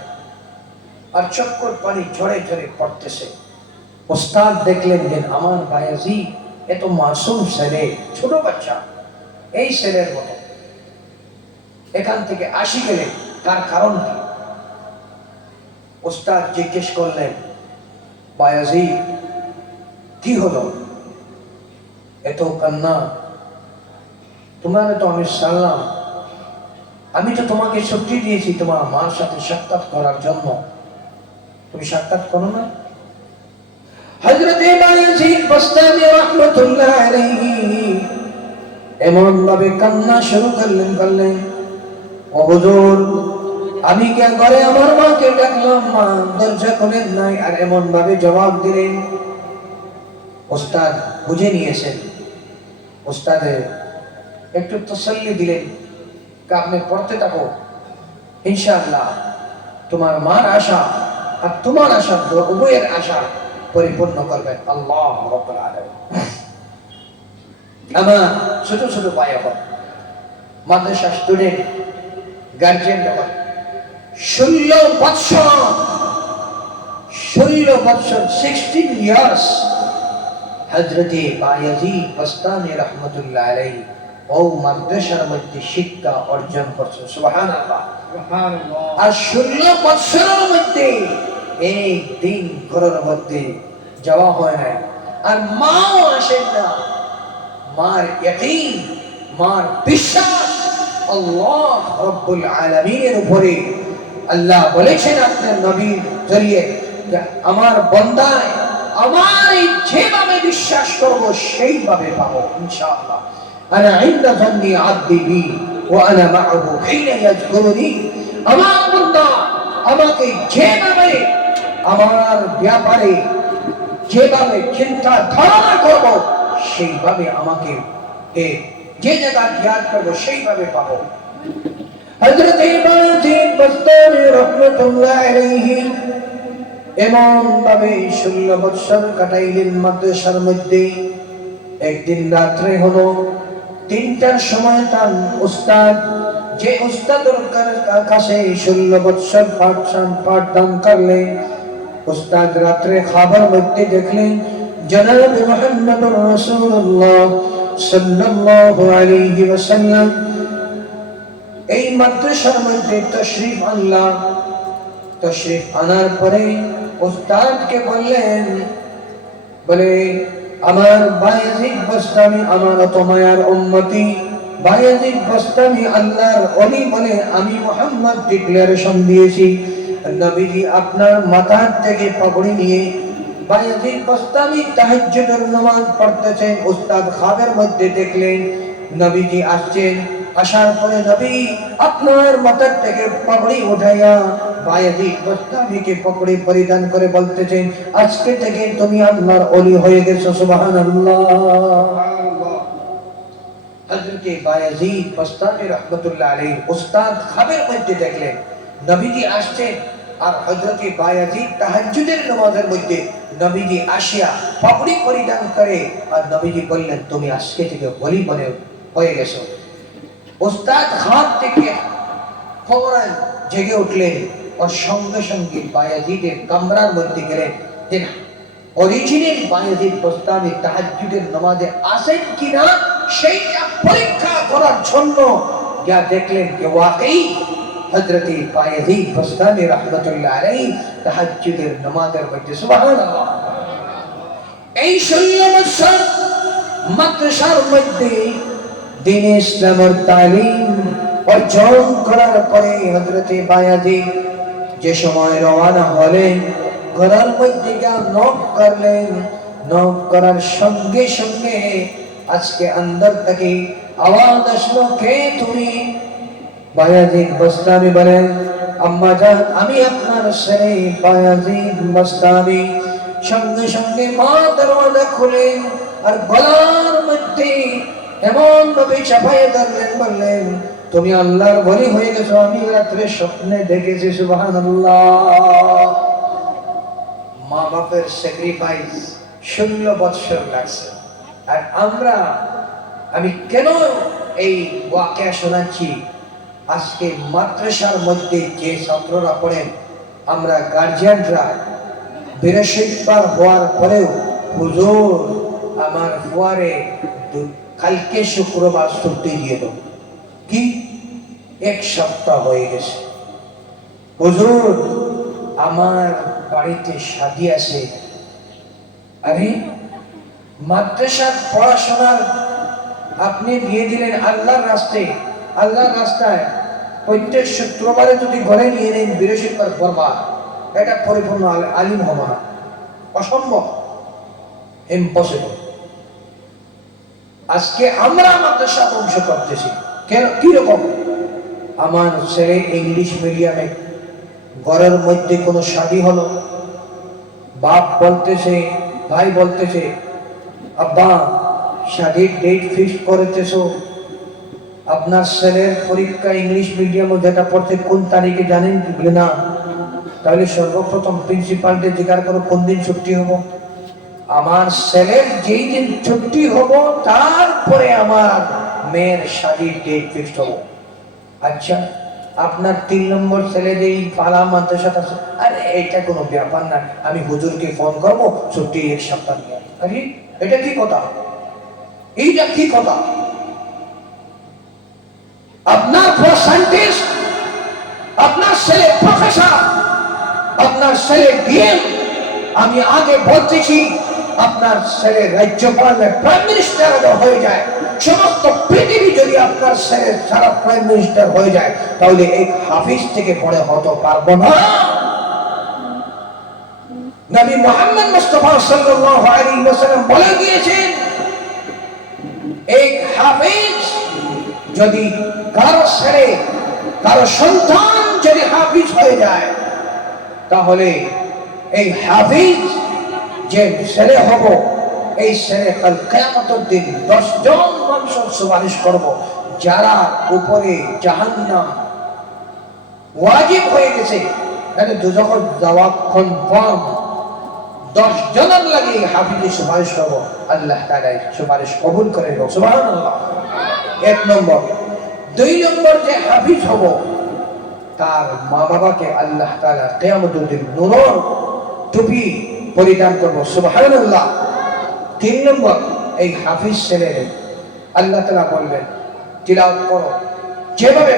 আর চক্কর পানি ঝরে ঝরে পড়তেছে। ওস্তাদ দেখলেন যে আমার বায়াজিদ এত মাসুম ছেলে, ছোট বাচ্চা, এই ছেলের মতো এখান থেকে আসি গেলে তার কারণ কি? ওস্তাদ জিজ্ঞেস করলেন, বায়াজিদ কি হলো, এত কান্না? তোমার তো আমি সারলাম, আমি তো তোমাকে ছুটি দিয়েছি তোমার মার সাথে সাক্ষাৎ করার জন্য, তুমি সাক্ষাৎ করো না? হযরতে বায়াজিদ বাস্তামি রাহমাতুল্লাহ আলাইহি এমন ভাবে কান্না শুরু করলেন, ও হুজুর, আমি কে ঘরে আমার মাকে ডাকলাম, মা দরজা খোলেন নাই, আর এমন ভাবে জবাব দিলেন। ওস্তাদ বুঝে নিয়েছেন, ওস্তাদে একটু তসল্লি দিলেন, আপনি পড়তে থাকো, ইনশাআল্লাহ তোমার মার আশা আর তোমার আশা, উভয়ের আশা পরিপূর্ণ করবেন আল্লাহ রাব্বুল আলামিন। আমার ছোট ছোট ভাই এখন মাদ্রাসা স্টুডেন্ট, গার্জিয়ান যখন 16 বছর 16 ইয়ার্স হযরতে বায়াজিদ বাস্তামি রাহমাতুল্লাহ আলাইহি ও মাদ্রাসার মধ্যে শিক্ষা অর্জন করছেন। সুবহানাল্লাহ, সুবহানাল্লাহ। আর 16 বছরের মধ্যে একদিন ঘরের মধ্যে যাওয়া হয় না, আর মাও আসেন না। মার ইয়াকিন, মার বিশ্বাস আল্লাহ রাব্বুল আলামিনের উপরে। আল্লাহ বলেছেন আপনার নবীর জরিয়ে, আমার বান্দায় আমার যেভাবে বিশ্বাস করব সেইভাবে পাবো ইনশাআল্লাহ। আনা ইনদা যান্নি আবদি বি ওয়া আনা মাআহু হিনা ইয়াযকুরুনি। আমার বান্দা আমাকে যেভাবে আমার ব্যাপারে যেভাবে চিন্তা ধারণা করব সেইভাবে আমাকে যে জায়গা জ্ঞান করবো সেইভাবে পাবো। হযরতে বায়াজিদ বাস্তামি রাহমাতুল্লাহ আলাইহি এমন ভাবে 16 বছর কাটাইলেন মাদ্রাসার মধ্যে। একদিন রাত্রে হলো 3টার সময় তার উস্তাদ, যে উস্তাদের কাছে 16 বছর পাঠদান করলেন, উস্তাদ রাত্রে খাবার মধ্যে দেখলেন জনাব মুহাম্মদুর রাসূলুল্লাহ সাল্লাল্লাহু আলাইহি ওয়াসাল্লাম এই মাদ্রাসার মধ্যে তশরিফ আনলাম। তশরিফ আনার পরে উস্তাদকে বললেন, বলে আমার বায়াজিদ বাস্তামি আমার অত মায়ার উম্মতি, বায়াজিদ বাস্তামি আল্লাহর ওলি বলে আমি মুহাম্মদ ডিক্লারেশন দিয়েছি। নবীজি আপনার মাথার থেকে পাগড়ি নিয়ে বায়াজিদ বাস্তামি তাহাজ্জুদের নামাজ পড়তেছেন। উস্তাদ খাবের মধ্যে দেখলেন নবীজি আসছেন, আসার পরে নবী আপনার মাথার থেকে পাগড়ি উঠাইয়া বায়াজিদ বাস্তামিকে পাগড়ি পরিধান করে বলতেছেন, আজকে থেকে তুমি আল্লাহর ওলি হয়ে গেছো। সুবহানাল্লাহ। হযরতে বায়াজিদ বাস্তামি রাহমাতুল্লাহ আলাইহি উস্তাদ খাবের মধ্যে দেখলেন নবীজি আসছেন, আর হযরতে বায়াজিদ তাহাজ্জুদের নামাজের মধ্যে নবীজি আসিয়া পাগড়ি পরিধান করে, আর নবীজি বললেন তুমি আজকে থেকে ওলি বনে হয়ে গেছো। উস্তাদ খাট থেকে ফৌরান জেগে উঠলেন, আর সঙ্গে সঙ্গে বায়াজিদের কামরার মধ্যে গেলেন, যে অরিজিনাল বায়াজিদ বাস্তামি তাহাজ্জুদের নামাজে আসেন কিনা সেইটা পরীক্ষা করার জন্য যা দেখলেন যে ওয়াকই হযরতে বায়াজিদ বাস্তামি রাহমাতুল্লাহ আলাইহি তাহাজ্জুদের নামাজের মধ্যে। সুবহানাল্লাহ। এই 16 বছর মাদ্রাসার মধ্যে দ্বীন ইসলামের তালিম অর্জন করার পরে হযরতে বায়াজিদ যে সময় রওনা হলেন, ঘরের মধ্যে গিয়ে নক করলেন। নক করার সঙ্গে সঙ্গে আজকে অন্দর থেকে আওয়াজ আসলো, কে তুমি? বায়াজিদ বাস্তামি বলেন, আম্মা জান আমি আপনার ছেলে বায়াজিদ বাস্তামি। সঙ্গে সঙ্গে মা দরওয়াজা খুলেন, আর গলার মধ্যে এমন ভাবে চাপাইয়ে ধরলেন, বললেন তুমি আল্লাহর ওলি হয়ে গেছো, আমি রাত্রে স্বপ্নে দেখেছি। সুবহানাল্লাহ। মা বাপের স্যাক্রিফাইস 16 বছর লাগছে, আর আমি কেন এই ওয়াকিয়া শোনাচ্ছি, আজকে মাদ্রাসার মধ্যে যে ছাত্ররা পড়েন, আমরা গার্জিয়ানরা বৃহস্পতিবার হওয়ার পরেও হুজুর আমার ফুয়ারে কালকে শুক্রবার ছুটি দিয়ে দেব, কি 1 সপ্তাহ হয়ে গেছে, হুজুর আমার বাড়িতে শাদী আছে। আরে মাদ্রাসার পড়াশোনার আপনি দিয়ে দিলেন আল্লাহর রাস্তায় প্রত্যেক শুক্রবারে যদি ঘরে নিয়ে নেন বৃহস্পতিবার করবা, এটা পরিপূর্ণ আলিম হবো না, অসম্ভব, ইম্পসিবল। আজকে আমরা মাদ্রাসা ধ্বংস করতেছি কেন? কিরকম? আমার ছেলে ইংলিশ মিডিয়ামে, ঘরের মধ্যে কোনো শাদী হলো, বাপ বলতেছে, ভাই বলতেছে, আব্বা শাদীর ডেট ফিক্স করেতেছো, আপনার ছেলের পরীক্ষা ইংলিশ মিডিয়ামে যেটা পড়তে কোন তারিখে জানেন কি? না। তাহলে সর্বপ্রথম প্রিন্সিপালকে জিজ্ঞাসা করো কোন দিন ছুটি হবো। আমার ছেলের যেই দিন ছুটি হবো তারপরে আমার মেয়ের শাদীর ডেট ফিক্সড হবো। আচ্ছা, আপনার 3 নম্বর ছেলে যেই পালা মাদ্রাসাতে আছে, আরে এটা কোনো ব্যাপার না, আমি হুজুরকে ফোন করবো, ছুটি 1 সপ্তাহ নিয়ে। আরে এটা কি কথা? এইটা কি কথা? আপনার সায়েন্টিস্ট, আপনার ছেলে প্রফেসর, আপনার ছেলে ডিএম, আমি আগে বলতেছি আপনার ছেলে রাজ্যপাল প্রাইম মিনিস্টার হয়ে যায়, সমস্ত পৃথিবী যদি আপনার ছেলে সারা প্রাইম মিনিস্টার হয়ে যায়, তাহলে এই হাফিজ থেকে পড়ে হতে পারবো না। নবী মুহাম্মদ মুস্তাফা সাল্লাল্লাহু আলাইহি ওয়াসাল্লাম বলে গিয়েছেন, এক হাফিজ যদি কারো ছেলে, কারো সন্তান যদি হাফিজ হয়ে যায়, তাহলে এই হাফিজ যে ছেলে হব, এই ছেলে কাল কিয়ামতের দিন 10 জন মানুষের সুপারিশ করব, যারা উপরে জাহান্নাম ওয়াজিব হয়ে গেছে, তাহলে দুজখের যাওয়া কনফার্ম, 10 জনের লাগে হাফিজের সুপারিশ করব, আল্লাহ তাআলা সুপারিশ কবুল করে নেব, সুবহানাল্লাহ। 1 নম্বর। 2 নম্বর, যে হাফিজ হব তার মা বাবাকে আল্লাহ তাআলা কিয়ামতের দিন নূরের টুপি পরিধান করব, সুবহানাল্লাহ। 3 নম্বর, এই হাফিজ ছেলে আল্লাহ তাআলা বলবেন তিলাওয়াত করো, যেভাবে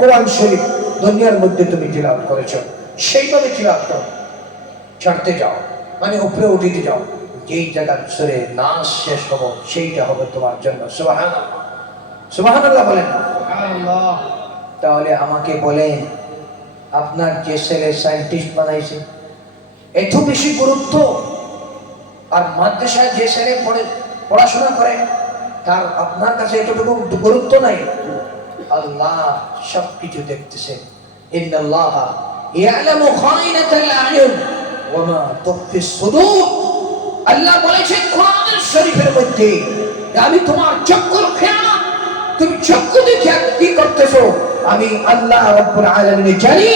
কোরআন শরীফ দুনিয়ার মধ্যে তুমি তিলাওয়াত করেছো সেইভাবে তিলাওয়াত করো, ছাড়তে যাও মানে উপরে উঠিতে যাও, যেই জায়গার সুরে নাচ শেষ হবো সেইটা হবে তোমার জন্য, সুবহানাল্লাহ, সুবহানাল্লাহ বলেন। সুবহানাল্লাহ। তাহলে আমাকে বলেন, আপনার যে ছেলে সায়েন্টিস্ট বানাইছে এত বেশি গুরুত্ব, আর মাদ্রাসায় যে ছেলে পড়াশোনা করে তার আপনার কাছে এতটুকু গুরুত্ব নাই? আল্লাহ সবকিছু দেখতেছেন। ইন্নাল্লাহা ইয়ালামু খাইনাতাল আয়ুন ওয়া মা তুখফিস সুদূর। আল্লাহ বলেছেন কোরআন শরীফের মধ্যে, আমি তোমার চক্ষুর খেয়াল, তুমি চক্ষু দেখে কি করতেছো, আমি আল্লাহ রাব্বুল আলামিন জানি।